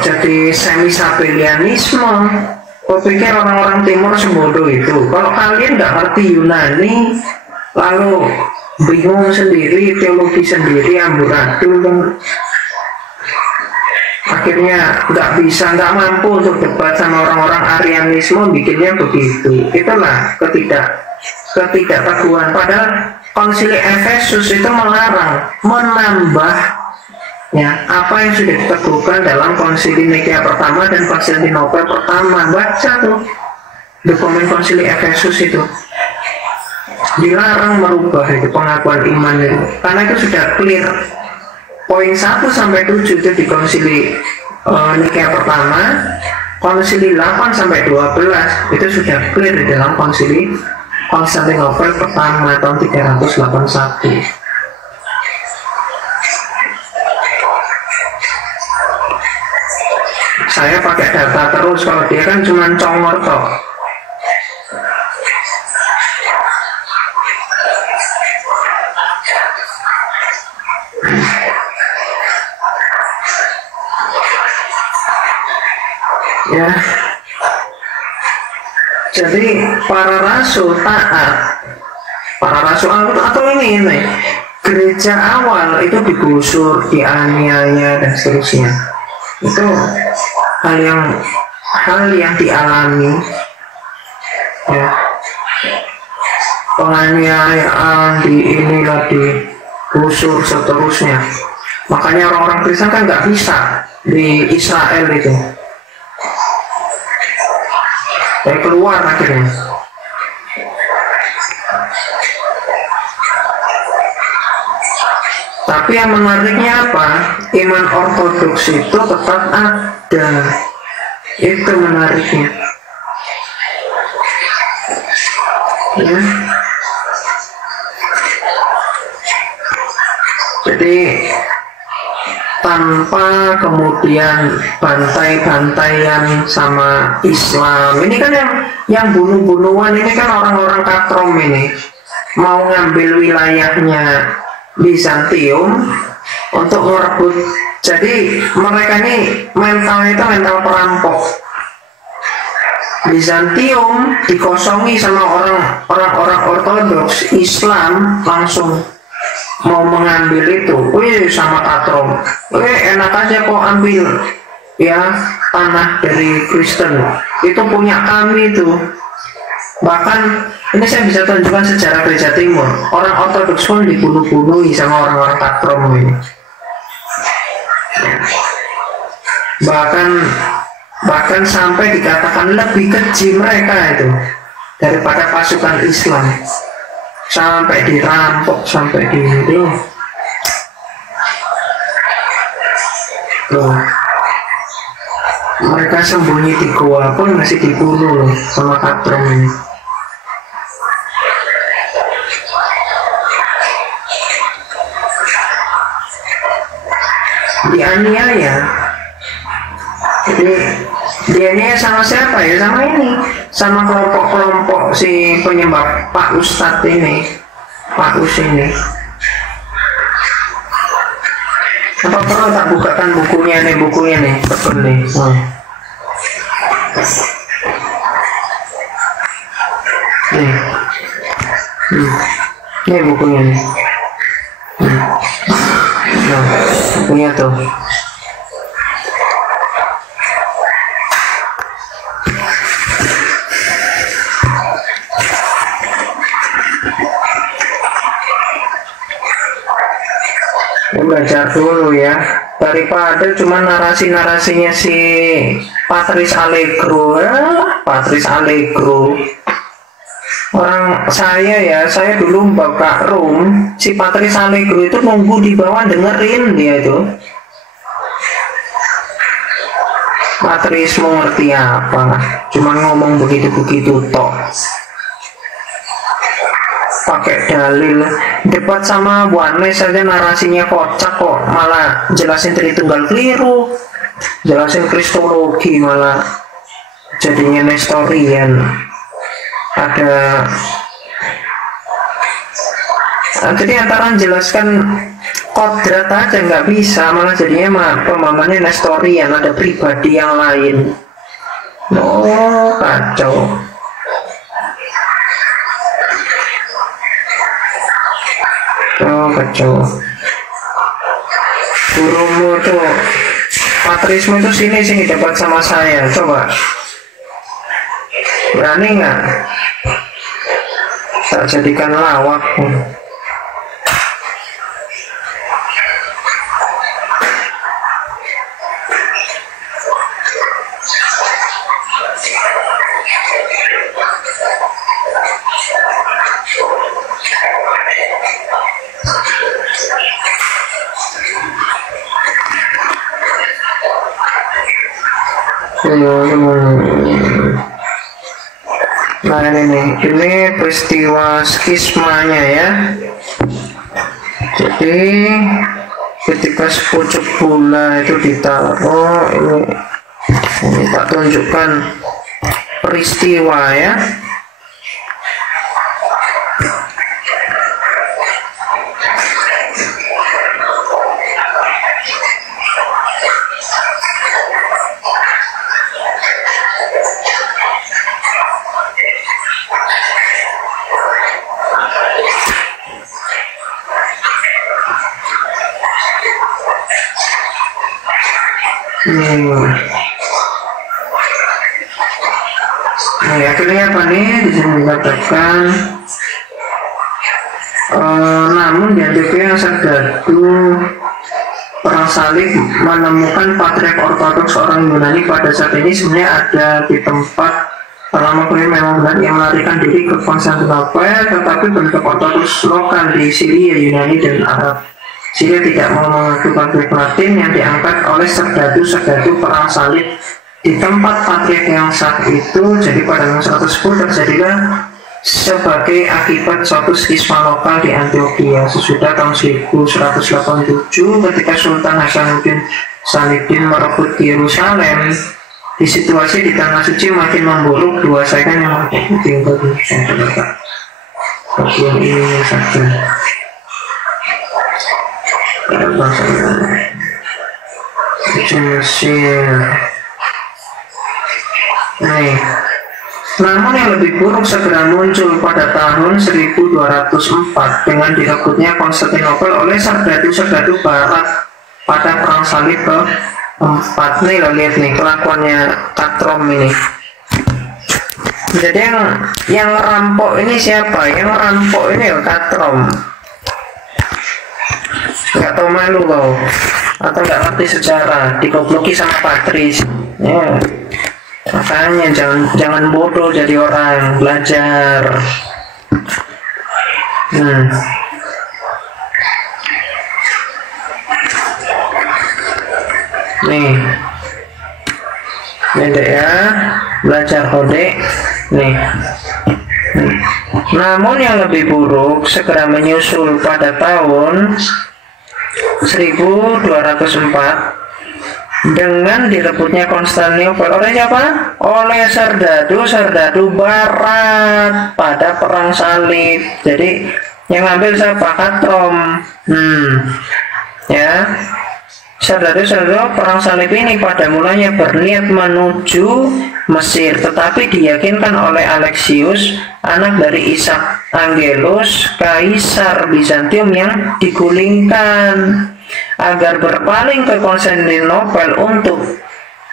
jadi semi sabellianisme? Kok pikir orang-orang Timur sebodoh itu? Kalau kalian nggak ngerti Yunani, lalu bingung sendiri, teologi sendiri, amburadul, akhirnya nggak mampu untuk debat sama orang-orang Arianisme, bikinnya begitu. Itulah ketidakteguhan. Padahal konsili Efesus itu melarang, menambah ya apa yang sudah diteguhkan dalam konsili Nikea pertama dan Konstantinopel pertama. Baca tuh dokumen konsili Efesus itu, dilarang merubah itu pengakuan iman itu, karena itu sudah clear. Poin 1 sampai 7 itu di konsili Nikea pertama, konsili 8 sampai 12 itu sudah clear di dalam konsili Konstantinopel pertama tahun 381. Saya pakai data terus, kalau dia kan cuma congor toh. Ya, jadi para rasul taat, para rasul atau ini gereja awal itu digusur, dianiaya dan seterusnya. Itu hal yang dialami ya, penganiayaan digusur seterusnya. Makanya orang-orang Kristen kan nggak bisa di Israel itu. Saya keluar akhirnya. Tapi yang menariknya apa? Iman ortodoks itu tetap ada. Itu menariknya. Ya. Jadi tanpa kemudian bantai-bantaian sama Islam. Ini kan yang bunuh-bunuhan ini kan orang-orang katrom ini mau ngambil wilayahnya Bizantium untuk merebut. Jadi mereka ini mentalnya itu mental perampok. Bizantium dikosongi sama orang-orang ortodoks, Islam langsung mau mengambil itu. Wih, sama katrom, enak aja kok ambil ya tanah dari Kristen itu punya kami itu. Bahkan ini saya bisa tunjukkan sejarah gereja timur, orang ortodoks pun dibunuh-bunuh sama orang-orang katrom ini. Bahkan sampai dikatakan lebih keji mereka itu daripada pasukan Islam, sampai dirampok, sampai di itu. Loh, mereka sembunyi di goa pun masih dibunuh loh sama katrom ini. Dianiaya. Jadi dianiaya sama siapa ya? Sama ini, sama kelompok-kelompok si penyembah Pak Ustadz ini, Pak Us ini. Apa perlu tak bukakan bukunya nih, betul nih. Nih, ini bukunya nih. Nah, bukunya tuh. Belajar dulu ya, daripada cuma narasi-narasinya si Patris Allegro. Orang saya dulu buka room, si Patris Allegro itu nunggu di bawah dengerin dia itu. Patris mau ngerti apa, cuma ngomong begitu-begitu toh. Pakai dalil, debat sama Wane saja narasinya kocak kok, malah jelasin Tritunggal keliru, jelasin Kristologi malah jadinya Nestorian. Jadi antara jelaskan kodrat aja nggak bisa, malah jadinya pemahamannya Nestorian, ada pribadi yang lain. Oh, kacau. Kacau. Gurumu tuh, Patrismu itu sini dapat sama saya, coba. Berani nggak? Tak jadikan lawak. Nah ini peristiwa skismanya ya. Jadi ketika sepucuk bola itu ditaruh, ini tak tunjukkan peristiwa ya. Nah, akhirnya apa nih? Bisa dikatakan namun di Antioquia yang serdadu perang salib menemukan patriark ortodoks orang Yunani pada saat ini sebenarnya ada di tempat pertama kali memang benar yang melarikan diri ke Konstantinopel, tetapi bentuk ortodoks lokal di Syria, Yunani dan Arab. Syria tidak mau mengaku patriark Latin yang diangkat oleh serdadu perang salib di tempat patriark yang sah itu. Jadi pada tahun 110 terjadilah sebagai akibat suatu skisma lokal di Antioquia sesudah tahun 1187 ketika Sultan Hasanuddin Salibin merebut Yerusalem. Di situasi di tanah suci makin memburuk, dua saingan yang makin tinggal di bagian ini saja. Mesir. Nih. Namun yang lebih buruk segera muncul pada tahun 1204 dengan direbutnya Konstantinopel oleh serdadu-serdadu Barat pada perang salib ke 4 nih lo, lihat nih kelakuannya Katrom ini. Jadi yang rampok ini siapa? Yang rampok ini ya Katrom. Nggak tahu malu kau, atau nggak ngerti sejarah, digobloki sama Patris ya. Makanya jangan bodoh jadi orang, belajar. Nih dek ya, belajar kode nih. Namun yang lebih buruk segera menyusul pada tahun 1204 dengan direbutnya Konstantinopel oleh siapa? Oleh serdadu Barat pada perang salib. Jadi yang ngambil siapa? Katrom. Ya, serdadu perang salib ini pada mulanya berniat menuju Mesir, tetapi diyakinkan oleh Alexius, anak dari Ishak Angelus, kaisar Bizantium yang digulingkan, agar berpaling ke Konstantinopel untuk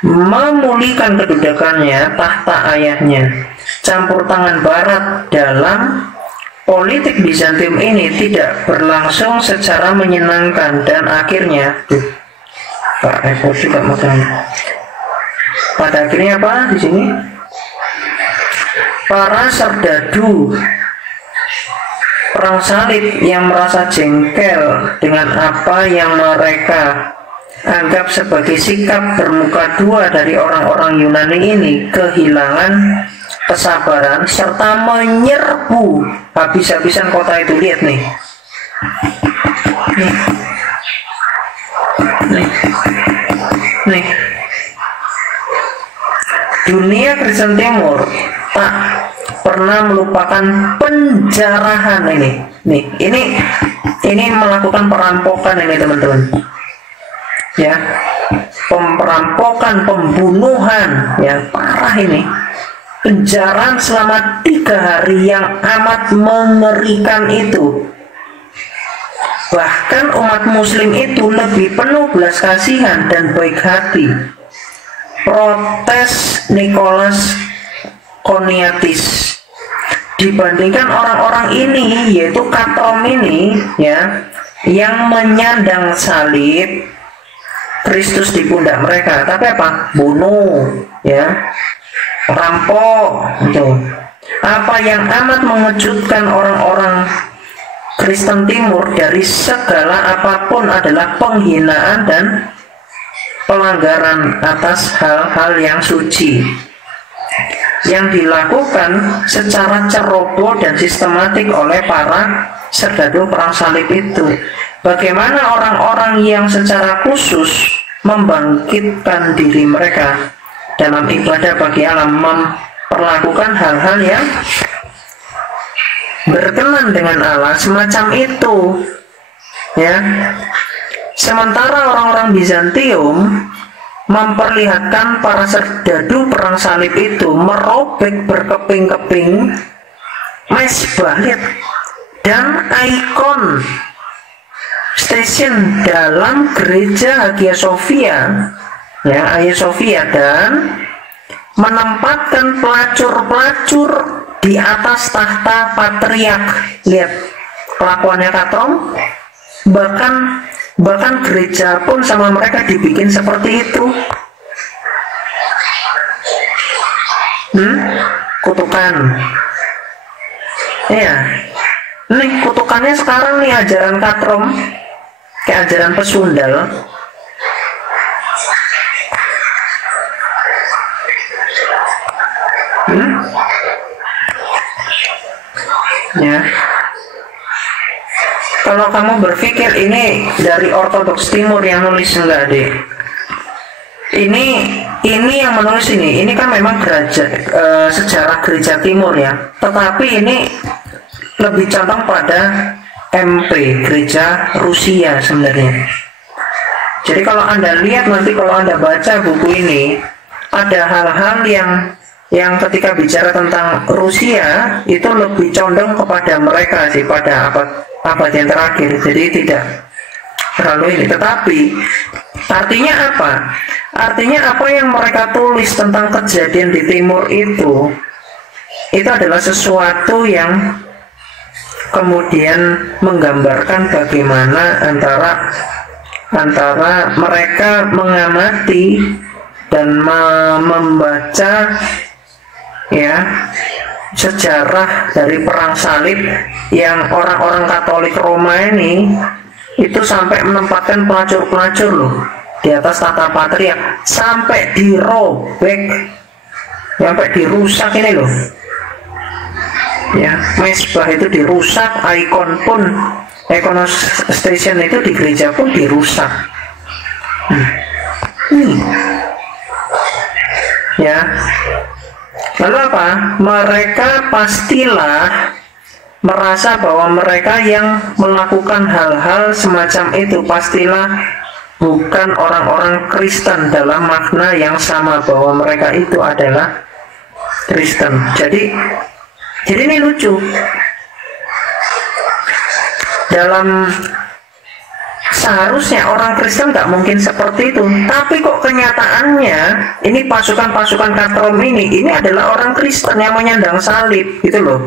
memulihkan kedudukannya tahta ayahnya. Campur tangan Barat dalam politik Bizantium ini tidak berlangsung secara menyenangkan dan akhirnya Pak repot juga makanya. Pada akhirnya apa di sini? Para serdadu perang salib yang merasa jengkel dengan apa yang mereka anggap sebagai sikap bermuka dua dari orang-orang Yunani ini kehilangan kesabaran serta menyerbu habis-habisan kota itu. Lihat nih. Nih. Dunia Kristen Timur tak pernah melupakan penjarahan ini. Ini melakukan perampokan ini teman-teman. Ya, perampokan, pembunuhan yang parah ini. Penjarahan selama 3 hari yang amat mengerikan itu. Bahkan umat muslim itu lebih penuh belas kasihan dan baik hati. Protes Nicholas Choniatis dibandingkan orang-orang ini, yaitu Katrom ini ya, yang menyandang salib Kristus di pundak mereka. Tapi apa? Bunuh ya, rampok itu. Apa yang amat mengejutkan orang-orang Kristen Timur dari segala apapun adalah penghinaan dan pelanggaran atas hal-hal yang suci yang dilakukan secara ceroboh dan sistematik oleh para serdadu perang salib itu. Bagaimana orang-orang yang secara khusus membangkitkan diri mereka dalam ibadah bagi Allah memperlakukan hal-hal yang berkenan dengan Allah semacam itu ya. Sementara orang-orang Bizantium memperlihatkan para serdadu perang salib itu merobek berkeping-keping mezbah dan ikon stasiun dalam gereja Hagia Sophia ya, Hagia Sophia, dan menempatkan pelacur-pelacur di atas tahta patriark. Lihat kelakuannya Katrom. Bahkan gereja pun sama mereka dibikin seperti itu. Kutukan. Iya. Nih kutukannya sekarang nih ajaran Katrom, kayak ajaran pesundal. Ya. Kalau kamu berpikir ini dari Ortodoks Timur yang nulis, enggak deh. Ini yang menulis ini kan memang sejarah gereja Timur ya. Tetapi ini lebih condong pada MP, gereja Rusia sebenarnya. Jadi kalau Anda lihat nanti, kalau Anda baca buku ini, ada hal-hal yang ketika bicara tentang Rusia itu lebih condong kepada mereka sih, pada abad yang terakhir. Jadi tidak terlalu ini. Tetapi artinya apa? Artinya apa yang mereka tulis tentang kejadian di timur itu adalah sesuatu yang kemudian menggambarkan bagaimana antara mereka mengamati dan membaca ya sejarah dari perang salib yang orang-orang Katolik Roma ini itu sampai menempatkan pelacur-pelacur loh di atas tata patriark, sampai dirobek, sampai dirusak ini loh ya, mesbah itu dirusak, ikon station itu di gereja pun dirusak. Ya, lalu apa? Mereka pastilah merasa bahwa mereka yang melakukan hal-hal semacam itu pastilah bukan orang-orang Kristen dalam makna yang sama, bahwa mereka itu adalah Kristen. Jadi ini lucu. Seharusnya orang Kristen nggak mungkin seperti itu, tapi kok kenyataannya ini pasukan-pasukan katrom ini adalah orang Kristen yang menyandang salib gitu loh.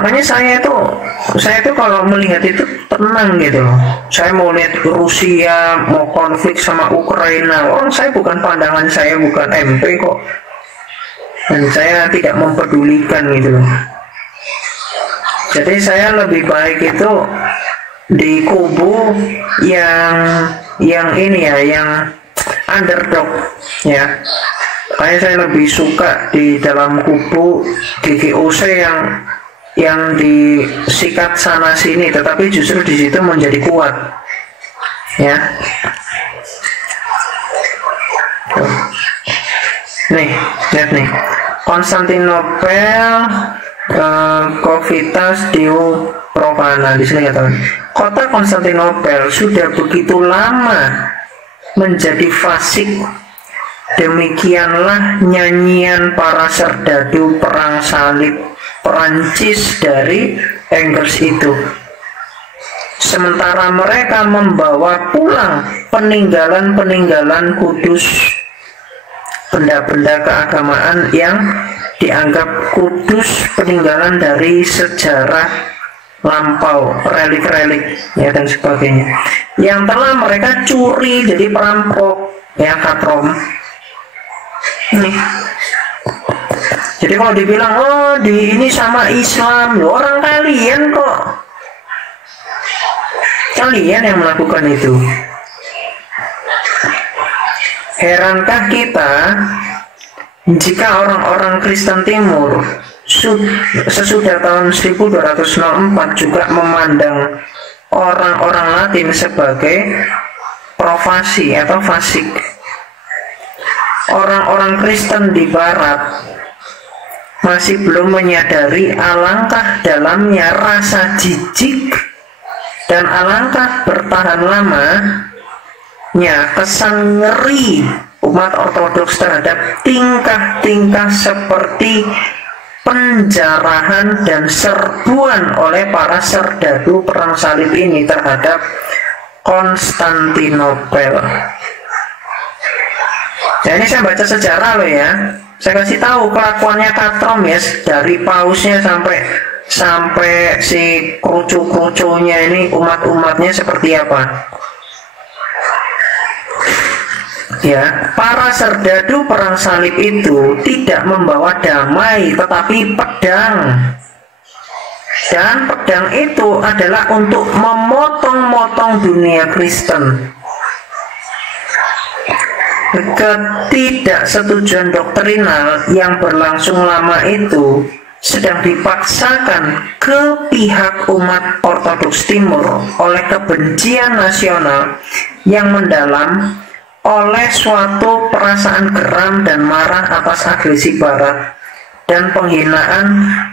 Makanya saya tuh kalau melihat itu tenang gitu loh. Saya mau lihat Rusia mau konflik sama Ukraina, saya pandangan saya bukan MP kok, dan saya tidak mempedulikan gitu loh. Jadi saya lebih baik itu di kubu yang ini ya, yang underdog ya. Makanya saya lebih suka di dalam kubu GGOC yang disikat sana sini, tetapi justru di situ menjadi kuat ya. Nih, lihat nih, Konstantinopel, Covitas Deo Profana. Di sini katakan, kota Konstantinopel sudah begitu lama menjadi fasik. Demikianlah nyanyian para serdadu perang salib Perancis dari Inggris itu. Sementara mereka membawa pulang peninggalan-peninggalan kudus, benda-benda keagamaan yang dianggap kudus, peninggalan dari sejarah lampau, relik-relik ya dan sebagainya, yang telah mereka curi jadi perampok ya, katrom. Nih, jadi kalau dibilang ini sama Islam, orang kalian kok, kalian yang melakukan itu. Herankah kita jika orang-orang Kristen Timur sesudah tahun 1204 juga memandang orang-orang Latin sebagai provasi atau fasik. Orang-orang Kristen di Barat masih belum menyadari alangkah dalamnya rasa jijik dan alangkah bertahan lamanya kesan ngeri umat Ortodoks terhadap tingkah-tingkah seperti penjarahan dan serbuan oleh para serdadu perang salib ini terhadap Konstantinopel. Nah, ini saya baca sejarah loh ya. Saya kasih tahu kelakuannya katrom ya, dari pausnya sampai si krucu-krucunya ini, umat-umatnya seperti apa. Ya, para serdadu perang salib itu tidak membawa damai tetapi pedang. Dan pedang itu adalah untuk memotong-motong dunia Kristen. Ketidaksetujuan doktrinal yang berlangsung lama itu sedang dipaksakan ke pihak umat Ortodoks Timur oleh kebencian nasional yang mendalam, oleh suatu perasaan geram dan marah atas agresi Barat dan penghinaan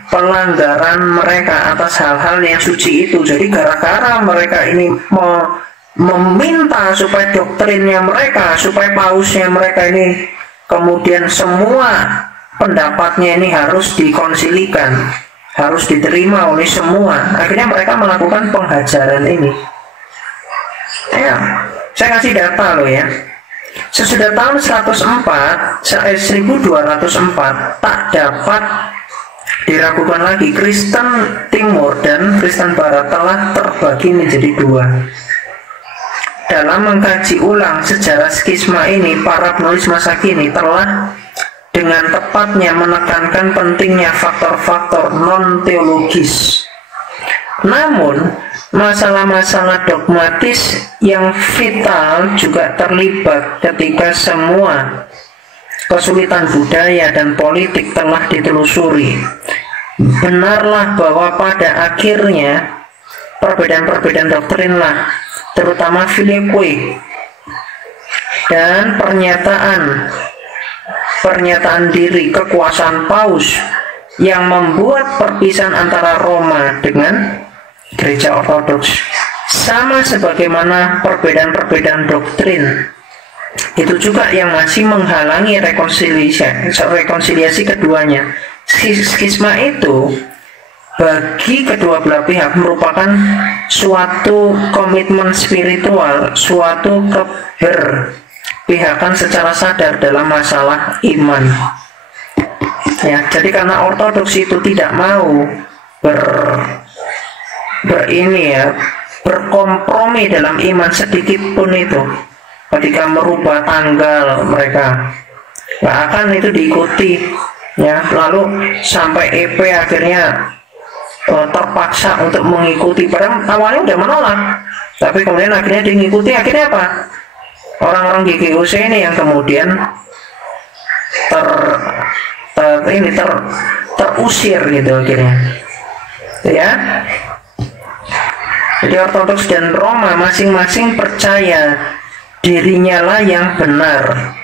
pelanggaran mereka atas hal-hal yang suci itu. Jadi gara-gara mereka ini meminta supaya doktrinnya mereka, supaya pausnya mereka ini kemudian semua pendapatnya ini harus dikonsilikan, harus diterima oleh semua. Akhirnya mereka melakukan penghajaran ini. Ya, saya kasih data loh ya. Sesudah tahun 1204 tak dapat diragukan lagi, Kristen Timur dan Kristen Barat telah terbagi menjadi dua. Dalam mengkaji ulang sejarah skisma ini, para penulis masa kini telah dengan tepatnya menekankan pentingnya faktor-faktor non-teologis. Namun, masalah-masalah dogmatis yang vital juga terlibat ketika semua kesulitan budaya dan politik telah ditelusuri. Benarlah bahwa pada akhirnya perbedaan-perbedaan doktrinlah, terutama filioque dan pernyataan diri kekuasaan paus yang membuat perpisahan antara Roma dengan Gereja Ortodoks, sama sebagaimana perbedaan-perbedaan doktrin itu juga yang masih menghalangi rekonsiliasi keduanya. Skisma itu bagi kedua belah pihak merupakan suatu komitmen spiritual, suatu keberpihakan secara sadar dalam masalah iman. Ya, jadi karena Ortodoks itu tidak mau berkompromi dalam iman sedikit pun itu, ketika merubah tanggal mereka nggak akan itu diikuti, ya. Lalu sampai EP akhirnya terpaksa untuk mengikuti, padahal awalnya udah menolak, tapi kemudian akhirnya diikuti. Akhirnya apa? Orang-orang GGUC ini yang kemudian terusir gitu akhirnya, ya. Jadi Ortodoks dan Roma masing-masing percaya dirinya lah yang benar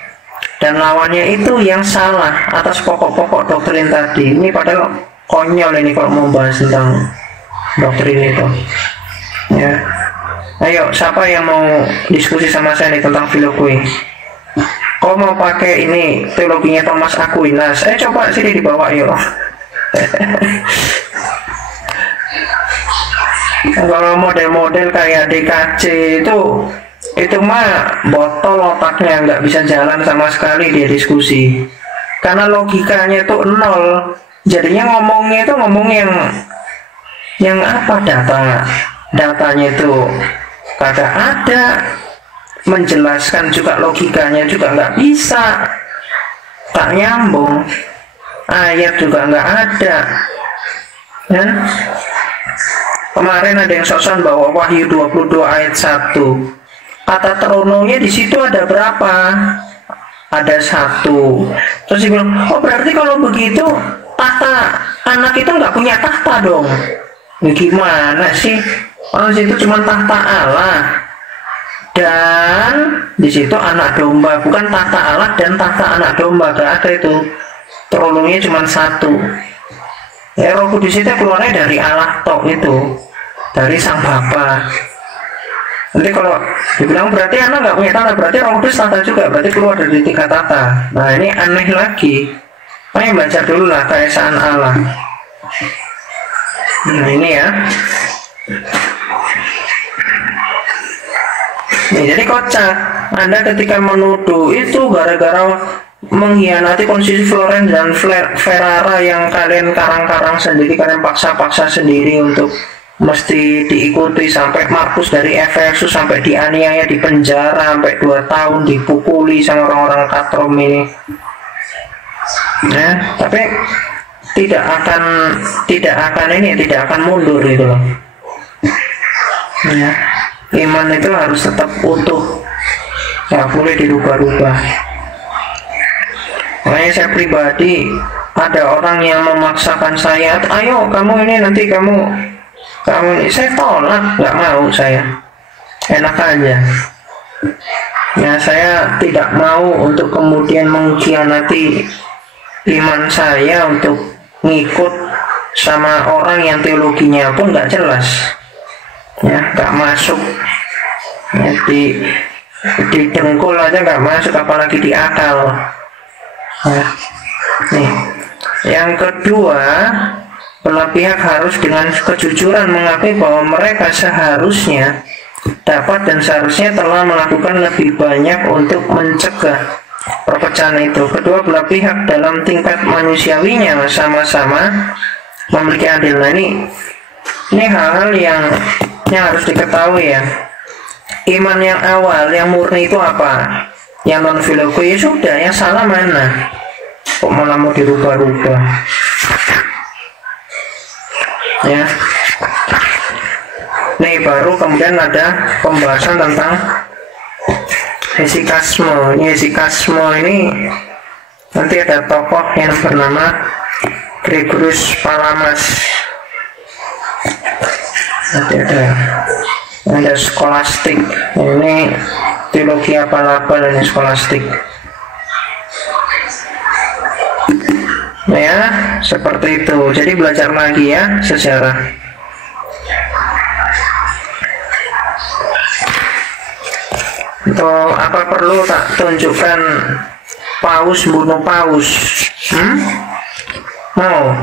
dan lawannya itu yang salah atas pokok-pokok doktrin tadi. Ini padahal konyol ini kalau mau bahas tentang doktrin itu, ya. Ayo, siapa yang mau diskusi sama saya nih tentang filioque? Kau mau pakai ini teologinya Thomas Aquinas? Coba sini dibawa yuk. Kalau model-model kayak DKJ itu mah botol otaknya, nggak bisa jalan sama sekali dia diskusi, karena logikanya itu nol. Jadinya ngomongnya itu ngomong yang apa, datanya itu kagak ada, menjelaskan juga logikanya juga nggak bisa, tak nyambung, ayat juga nggak ada, ya. Kemarin ada yang sosan bahwa Wahyu 22 ayat 1 kata terononya di situ ada berapa? Ada 1. Terus dia bilang, oh berarti kalau begitu tahta anak itu nggak punya tahta dong. Ini gimana sih? Kalau situ cuma tahta Allah dan di situ anak domba, bukan tahta Allah dan tahta anak domba, gak ada itu. Terononya cuma 1. Ya, Roh Kudus itu keluarnya dari Allah tok itu, dari Sang Bapa. Nanti kalau dibilang berarti anak nggak punya tata, berarti Roh Kudus tata juga, berarti keluar dari 3 tata. Nah ini aneh lagi. Ayo baca dulu lah keesaan Allah. Nah ini ya. Nih, jadi kocak. Anda ketika menuduh itu gara-gara mengkhianati konsili Florence dan Ferrara yang kalian karang-karang sendiri, kalian paksa-paksa sendiri untuk mesti diikuti, sampai Markus dari Efesus sampai dianiaya, di penjara sampai 2 tahun, dipukuli sama orang-orang katrom ini. Nah, tapi tidak akan mundur gitu loh. Ya, iman itu harus tetap utuh, nggak boleh dirubah-rubah. Makanya saya pribadi, ada orang yang memaksakan saya, ayo kamu ini nanti kamu ini, saya tolak, nggak mau saya, enak aja. Ya saya tidak mau untuk kemudian mengkhianati iman saya untuk ngikut sama orang yang teologinya pun nggak jelas, ya nggak masuk, ya, di dengkul aja nggak masuk, apalagi di akal. Ya. Nih, yang kedua, belah pihak harus dengan kejujuran mengakui bahwa mereka seharusnya dapat dan seharusnya telah melakukan lebih banyak untuk mencegah perpecahan itu. Kedua belah pihak dalam tingkat manusiawinya sama-sama memiliki adil. Nah, ini hal-hal yang harus diketahui ya. Iman yang awal, yang murni itu apa? Yang non filogo ya sudah, yang salah mana? Kok malah mau dirubah-rubah? Ya. Nih baru kemudian ada pembahasan tentang hesikasme. Ini hesikasme ini nanti ada tokoh yang bernama Gregorius Palamas. Nanti ada skolastik. Ini teologi apa-apa ini skolastik. Ya, seperti itu. Jadi belajar lagi ya sejarah. Atau apa perlu tak tunjukkan paus bunuh paus? Mau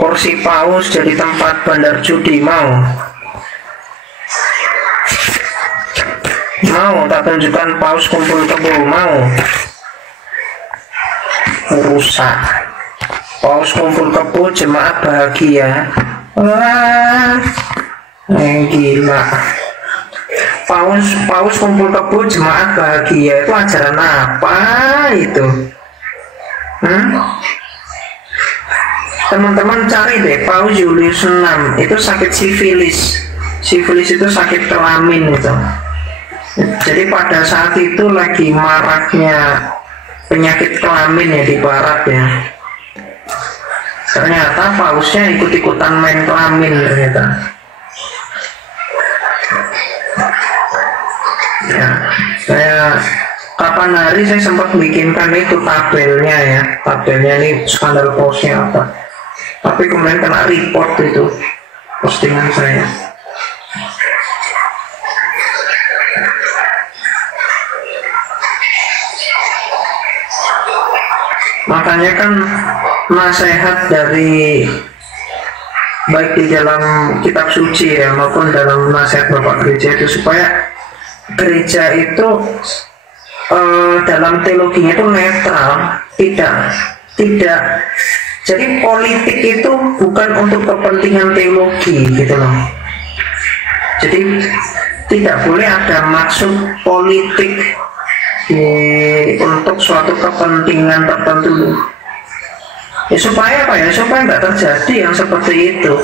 kursi paus jadi tempat bandar judi? Mau tak tunjukkan paus kumpul kebo? Mau rusak paus kumpul kebo jemaat bahagia? Wah, gila. Paus kumpul kebo jemaat bahagia itu ajaran apa itu? Teman-teman cari deh Paus Julius VI itu sakit sifilis. Sifilis itu sakit kelamin itu. Jadi pada saat itu lagi maraknya penyakit kelamin ya di barat ya. Ternyata pausnya ikut-ikutan main kelamin ternyata. Ya, saya kapan hari saya sempat bikinkan itu tabelnya ya, tabelnya ini skandal pausnya apa. Tapi kemudian kena report itu postingan saya. Makanya kan nasihat dari baik di dalam kitab suci ya maupun dalam nasihat Bapak Gereja itu supaya gereja itu dalam teologinya itu netral, tidak. Jadi politik itu bukan untuk kepentingan teologi gitu loh. Jadi tidak boleh ada maksud politik untuk suatu kepentingan tertentu. Ya supaya apa ya? Supaya nggak terjadi yang seperti itu.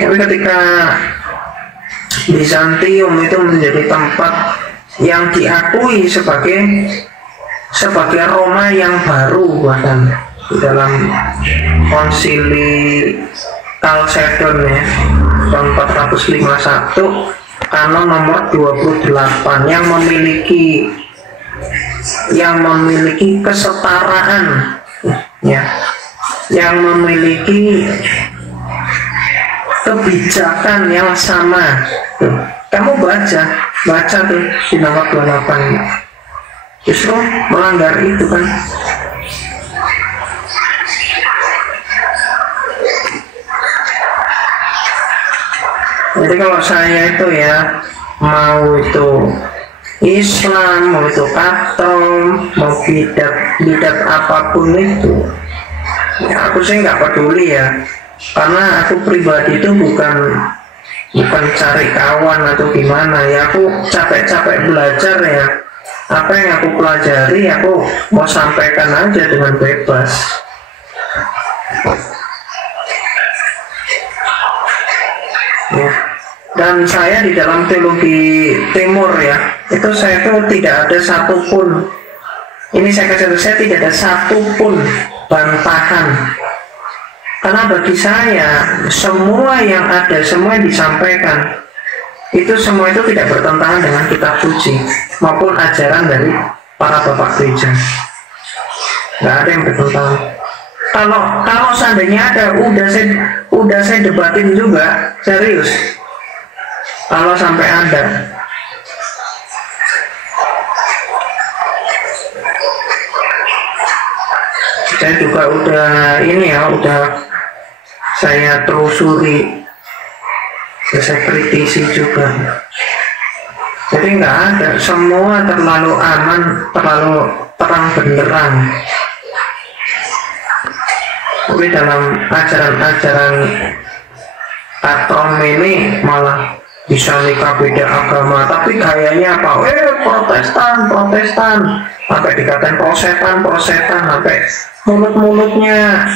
Tapi ketika Bizantium itu menjadi tempat yang diakui sebagai Roma yang baru, bahkan di dalam konsili Chalcedon ya tahun 451 kanon nomor 28 yang memiliki kesetaraan ya, yang memiliki kebijakan yang sama. Kamu baca tuh di nomor 28 justru melanggar itu kan. Jadi kalau saya itu ya mau itu Islam, mau itu Katolik, mau bidat apapun itu ya aku sih nggak peduli ya, karena aku pribadi itu bukan cari kawan atau gimana ya. Aku capek-capek belajar ya, apa yang aku pelajari aku mau sampaikan aja dengan bebas ya. Dan saya di dalam teologi timur ya, itu saya itu tidak ada satupun, ini saya tidak ada satupun bantahan. Karena bagi saya semua yang ada, semua yang disampaikan itu semua itu tidak bertentangan dengan kitab suci maupun ajaran dari para bapak gereja. Nggak ada yang bertentangan. Kalau seandainya ada, udah saya debatin juga serius. Kalau sampai ada, Saya juga udah ini ya, udah saya telusuri, saya kritisi juga. Jadi nggak ada, semua terlalu aman, terlalu terang benderang. Tapi dalam ajaran-ajaran katrom ini malah bisa nikah beda agama, tapi gayanya apa? Protestan, sampai dikatain prosetan, sampai mulut-mulutnya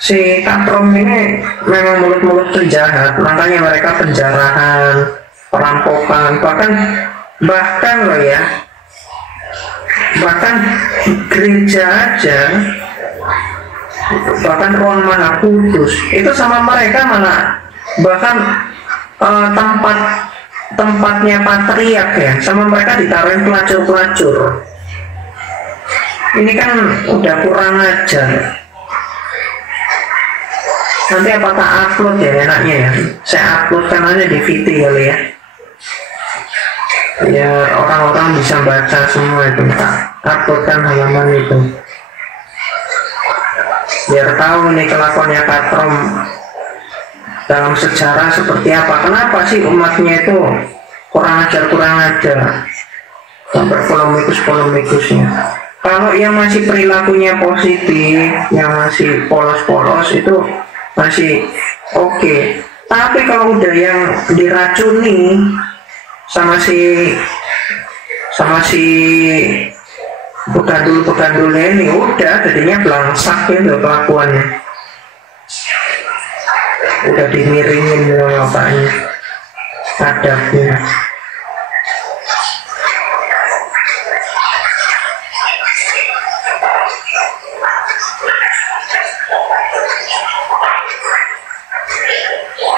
si katrom ini memang mulut-mulut penjahat, makanya mereka penjarahan, perampokan, bahkan loh ya, bahkan gereja aja, bahkan ruang Maha Kudus itu sama mereka malah bahkan tempatnya patriark ya, sama mereka ditaruhin pelacur-pelacur. Ini kan udah kurang ajar. Nanti apakah upload ya enaknya ya? Saya uploadkan aja di VT kali ya. Ya orang-orang bisa baca semua itu. Uploadkan halaman itu. Biar tahu nih kelakuannya katrom dalam sejarah seperti apa. Kenapa sih umatnya itu kurang ajar sampai polemikusnya. Kalau yang masih perilakunya positif, yang masih polos-polos itu masih oke. Tapi kalau udah yang diracuni sama si pegandul ini, udah jadinya belangsak gitu kelakuannya. Udah dimiringin bapaknya, adabnya.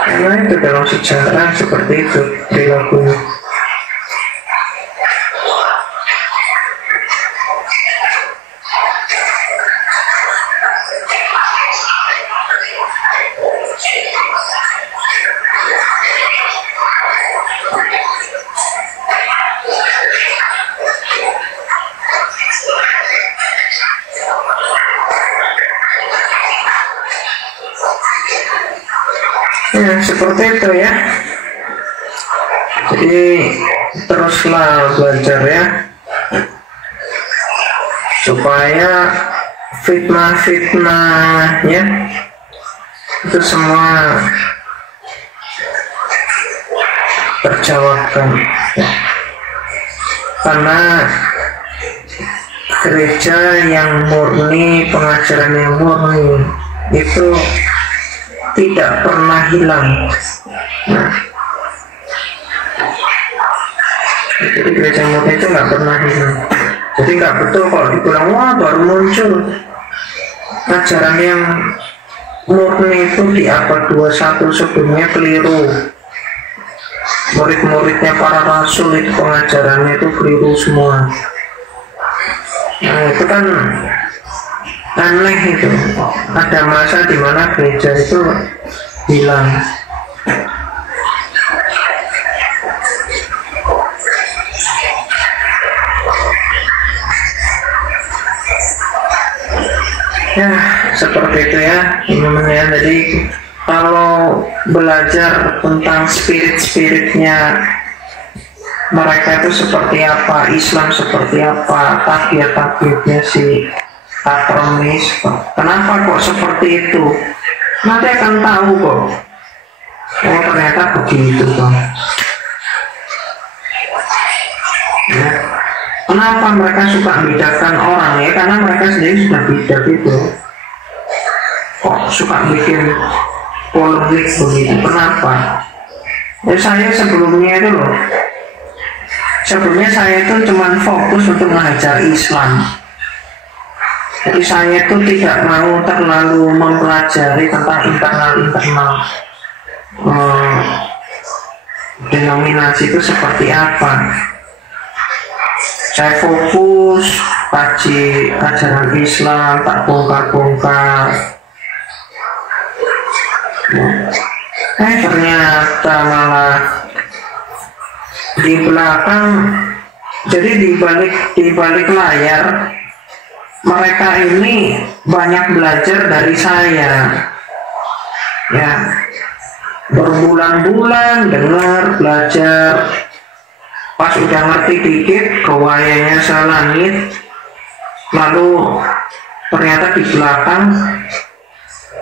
Karena itu dalam sejarah seperti itu perilakunya. Ya, seperti itu ya. Jadi teruslah belajar ya, supaya fitnah-fitnahnya itu semua terjawabkan. Karena gereja yang murni, pengajaran yang murni itu tidak pernah hilang. Nah, jadi gereja murni itu nggak pernah hilang. Jadi nggak betul kalau dibilang wah baru muncul ajaran yang murni itu di abad 21, sebelumnya keliru. Murid-muridnya para rasul itu pengajarannya itu keliru semua. Nah itu kan aneh itu. Ada masa di mana gereja itu hilang. Ya seperti itu ya teman-teman ya. Jadi kalau belajar tentang spiritnya mereka itu seperti apa, Islam seperti apa, tabiat-tabiatnya si patronis, kenapa kok seperti itu, nanti akan tahu kok. Oh ternyata begitu kok. Ya. Kenapa mereka suka membedakan orang ya? Karena mereka sendiri sudah beda gitu. Kok suka bikin polemik begitu? Kenapa? Ya saya sebelumnya itu loh. Sebelumnya saya itu cuma fokus untuk mengajar Islam. Jadi saya itu tidak mau terlalu mempelajari tentang internal denominasi itu seperti apa. Saya fokus kaji ajaran Islam, tak bongkar-bongkar. Ternyata malah di belakang, jadi di balik layar mereka ini banyak belajar dari saya, ya, berbulan-bulan dengar belajar, pas udah ngerti dikit gawaiannya selangit, lalu ternyata di belakang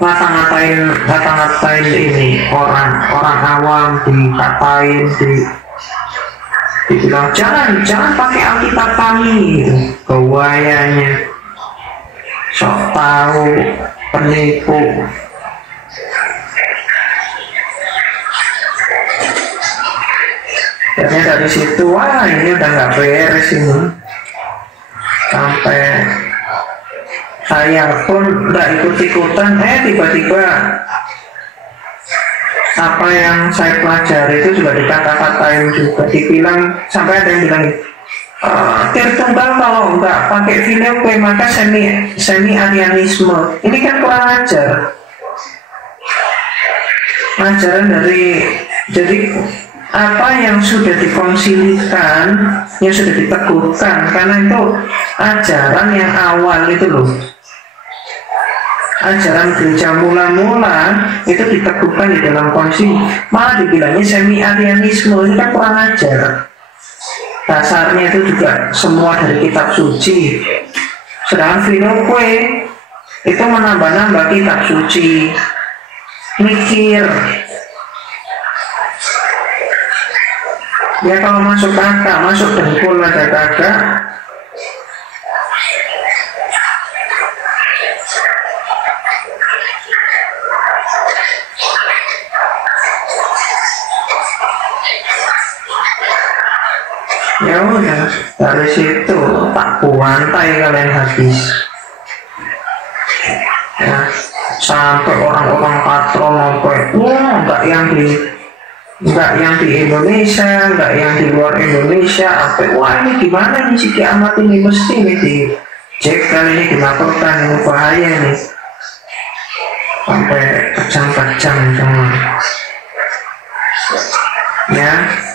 ngata-ngatain ini orang awam, dikatain, dibilang jangan pakai Alkitab kami, gawaiannya sok tahu, penipu. Jadi dari situ, wah ini udah nggak beres ini. Sampai saya pun nggak ikut-ikutan, tiba-tiba apa yang saya pelajari itu juga dikata-katain juga, dibilang, sampai ada yang bilang Tirtunggal kalau nggak pakai filioque maka semi arianisme. Ini kan kurang ajar. Ajaran jadi apa yang sudah dikonsilikan, yang sudah diteguhkan, karena itu ajaran yang awal itu loh. Ajaran gereja mula-mula itu diteguhkan di dalam konsili, malah dibilangnya semi arianisme. Ini kan kurang ajar. Dasarnya itu juga semua dari kitab suci, sedangkan filioque itu menambah-nambah kitab suci. Mikir ya, kalau masuk kakak, masuk dengkul aja kakak. Ya udah, dari situ tak buantai kalian habis. Ya, sampai orang-orang patron sampai nggak yang di Indonesia, nggak yang di luar Indonesia, sampai wah ini gimana nih si kiamat ini, mesti nih di cek kali ini, dilaporkan, ini bahaya nih, sampai kejang-kejang semua. Ya,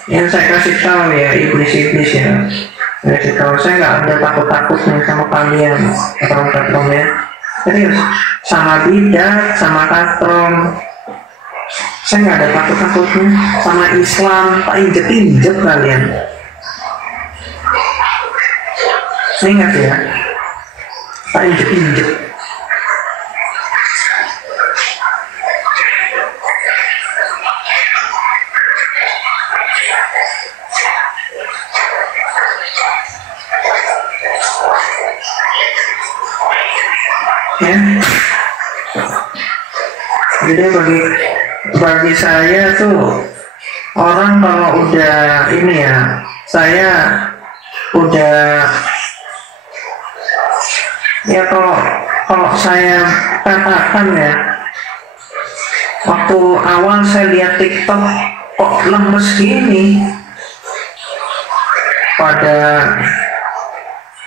yang saya kasih tahu ya, iblis ya, kasih tahu, saya nggak ada takut-takutnya sama kalian, katron ya, serius, sama bidak, sama katron, saya nggak ada takut-takutnya. Sama Islam, tak injek kalian. Ingat ya, tak injek. Ya, jadi bagi saya tuh, orang kalau udah ini ya, saya udah ya, kalau saya katakan ya, waktu awal saya lihat TikTok kok lemes gini, pada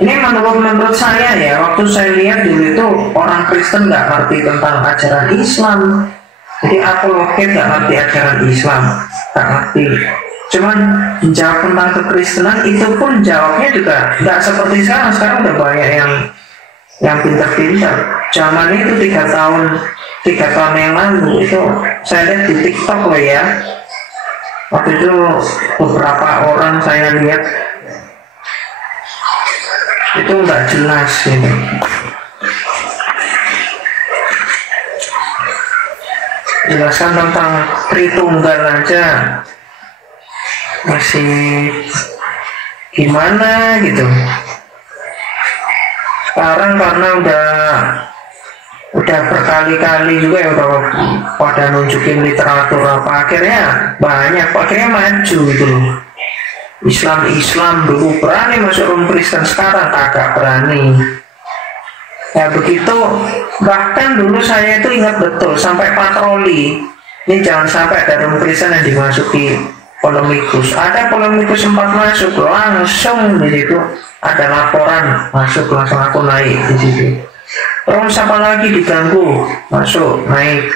ini menurut saya ya, waktu saya lihat dulu itu orang Kristen nggak ngerti tentang ajaran Islam, jadi apologet nggak ngerti ajaran Islam, nggak ngerti. Cuman jawab tentang kekristenan itu pun jawabnya juga nggak seperti sekarang. Sekarang udah banyak yang pintar-pintar. Zaman itu 3 tahun yang lalu itu saya lihat di TikTok loh ya. Waktu itu beberapa orang saya lihat itu nggak jelas gitu. Jelaskan tentang Tritunggal aja masih gimana gitu. Sekarang karena udah berkali-kali juga ya, udah pada nunjukin literatur apa, akhirnya maju gitu loh. Islam dulu berani masuk room Kristen, sekarang agak berani. Ya begitu, bahkan dulu saya itu ingat betul sampai patroli. Ini jangan sampai ada room Kristen yang dimasuki polemikus. Ada polemikus sempat masuk, langsung di situ ada laporan masuk, langsung aku naik di situ. Room siapa lagi diganggu, masuk naik.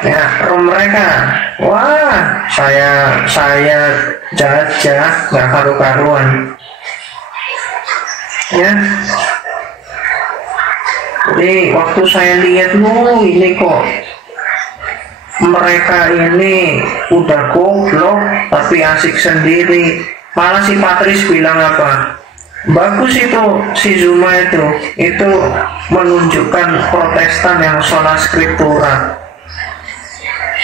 Ya, room mereka, wah, saya jajah nggak karu-karuan. ya. Jadi waktu saya lihat, ini kok mereka ini udah goblok tapi asik sendiri. Malah si Patris bilang apa? Bagus itu si Zuma itu menunjukkan Protestan yang sola scriptura.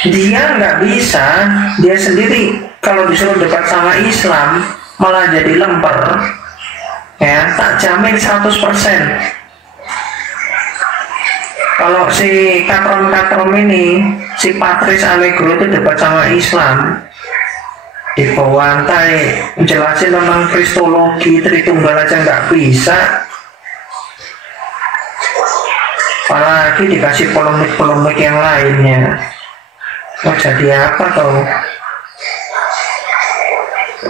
Dia nggak bisa, dia sendiri kalau disuruh dekat sama Islam malah jadi lemper, ya tak jamin 100%. Kalau si katrom ini, si Patris Allegro itu debat sama Islam, dibawantai, jelasin tentang Kristologi, Tritunggal aja nggak bisa, apalagi dikasih polemik-polemik yang lainnya. Mau jadi apa kau?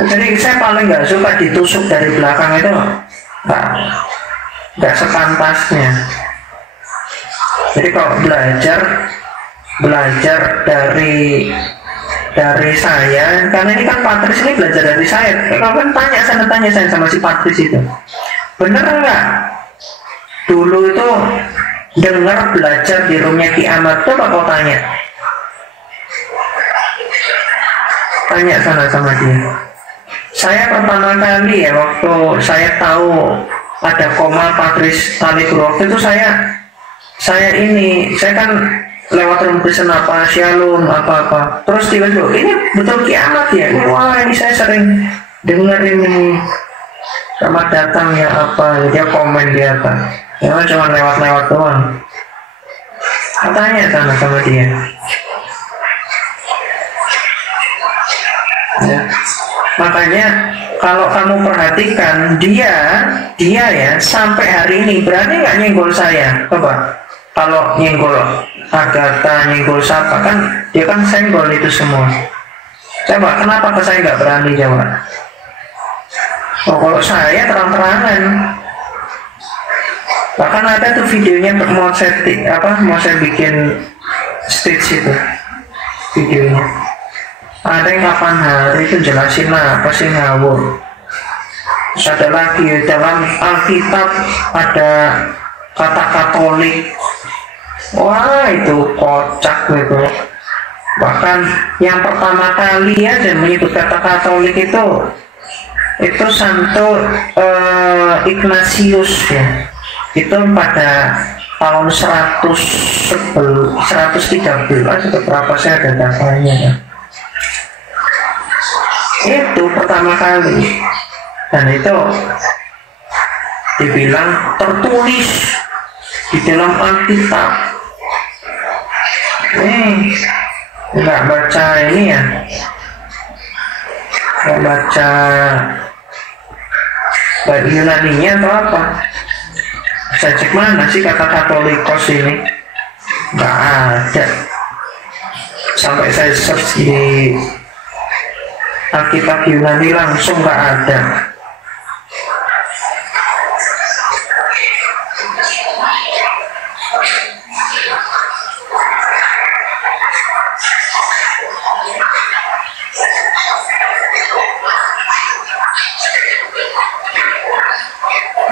Jadi saya paling nggak suka ditusuk dari belakang itu, nggak sepantasnya. Jadi kalau belajar dari saya, karena ini kan Patris ini belajar dari saya. Kalau kan tanya saya sama si Patris itu, bener nggak? Dulu itu dengar belajar di roomnya Ki Ahmad tuh, apa kau tanya? Tanya sana sama dia. Saya pertama kali ya waktu saya tahu ada koma Patris Allegro itu saya kan lewat room Kristen apa Shalom apa terus tiba-tiba ini betul kiamat ya, wah ini saya sering dengar ini, selamat datang ya apa, dia komen di atas ya, cuma lewat doang. Katanya sana sama dia ya. Makanya kalau kamu perhatikan dia ya sampai hari ini berani nggak nyenggol saya, coba. Kalau nyenggol Agatha, nyenggol siapa, kan dia kan senggol itu semua. Coba kenapa ke saya nggak berani jawab? Oh, kalau saya terang-terangan. Bahkan ada tuh videonya mau saya bikin stage itu videonya. Ada yang kapan hari itu jelasin apa sih ngawur. Terus ada lagi dalam Alkitab ada kata Katolik. Wah itu kocak gitu. Bahkan yang pertama kali aja menyebut kata Katolik itu Santo Ignatius ya. Itu pada tahun 113 atau berapa, saya ada datanya ya. Itu pertama kali, dan itu dibilang tertulis di dalam Alkitab. Nggak baca ini ya, nggak baca Yunaninya atau apa. Saya cek mana sih kata Katolikos ini, nggak ada. Sampai saya search di Alkitab Yunani langsung nggak ada.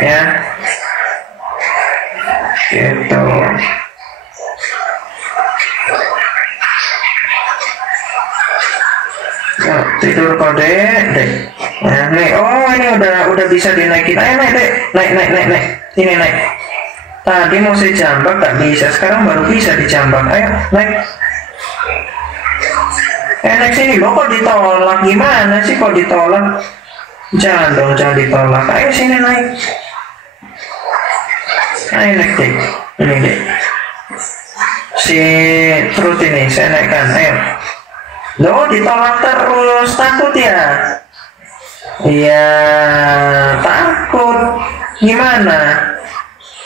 Ya gitu. Ya, tidur kode dek. Nah, nih, oh ini udah bisa dinaikin. Ayo naik dek, naik. Ini naik. Tadi mau saya jambak gak bisa, sekarang baru bisa dijambak. Ayo naik. Naik sini lo, kok ditolak, gimana sih kok ditolak? Jangan ditolak. Ayo sini naik. Ayo naik dek, ini dek. Si Truth ini saya naikkan, ayo. Lo ditolak terus, takut ya? Iya takut. Gimana?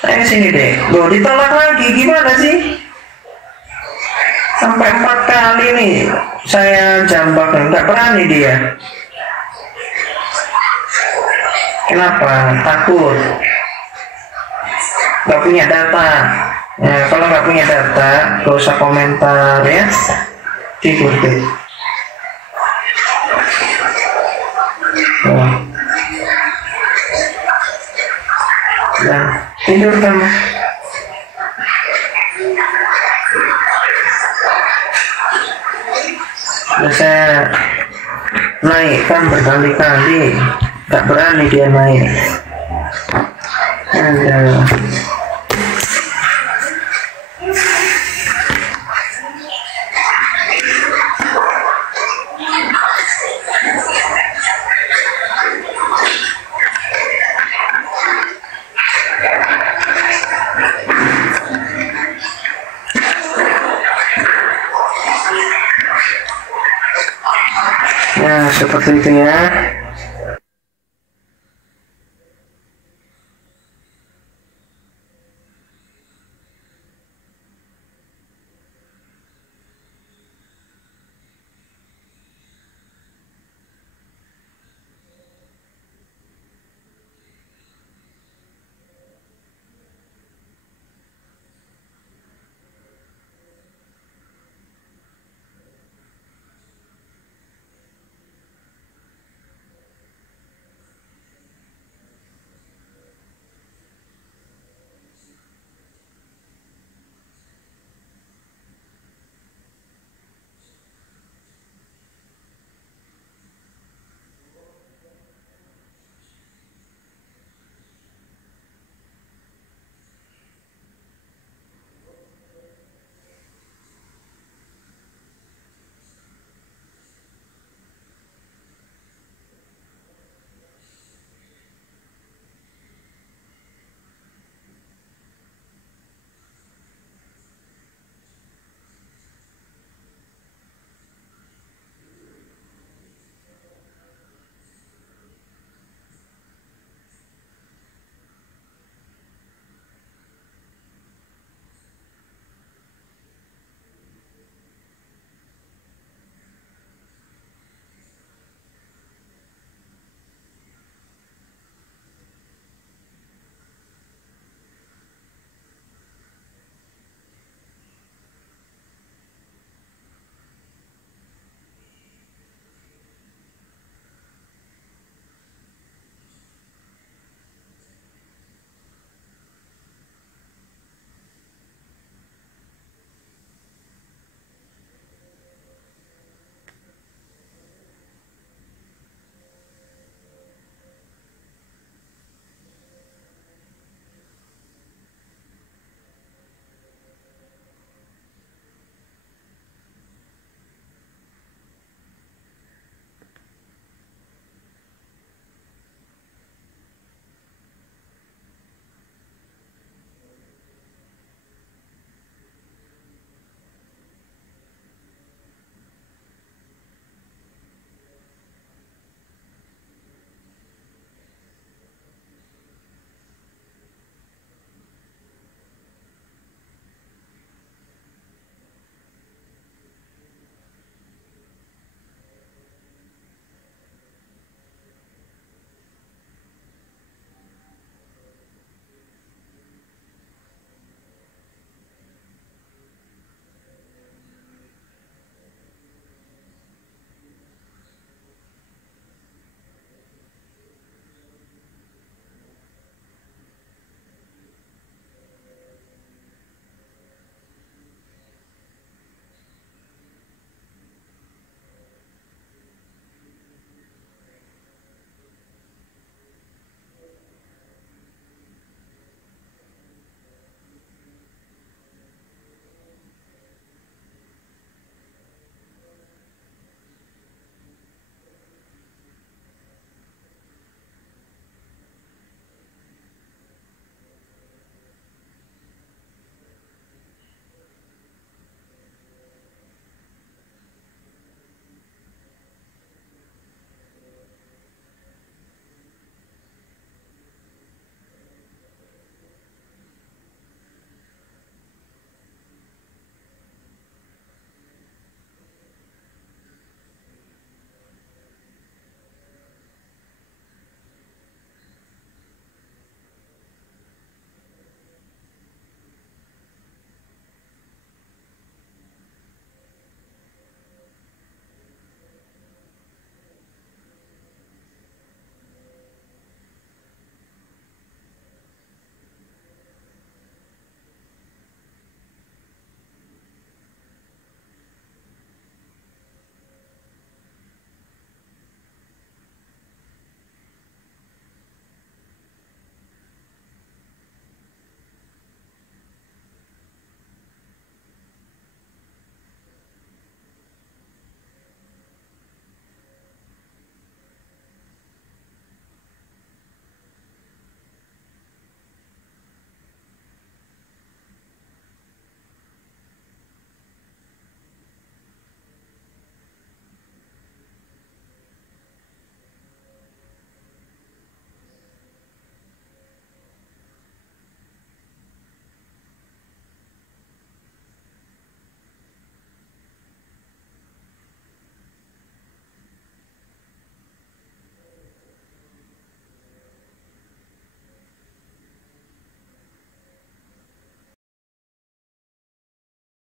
Ayo sini deh. Lo ditolak lagi, gimana sih? Sampai 4 kali nih saya jambak, nggak berani dia. Kenapa? Takut. Nggak punya data. Nah, kalau nggak punya data, gak usah komentar ya. Tidur deh. Nah, tidur kamu. Nah, saya naikkan berkali-kali, tak berani dia naik. Ada. Ya, seperti itu ya.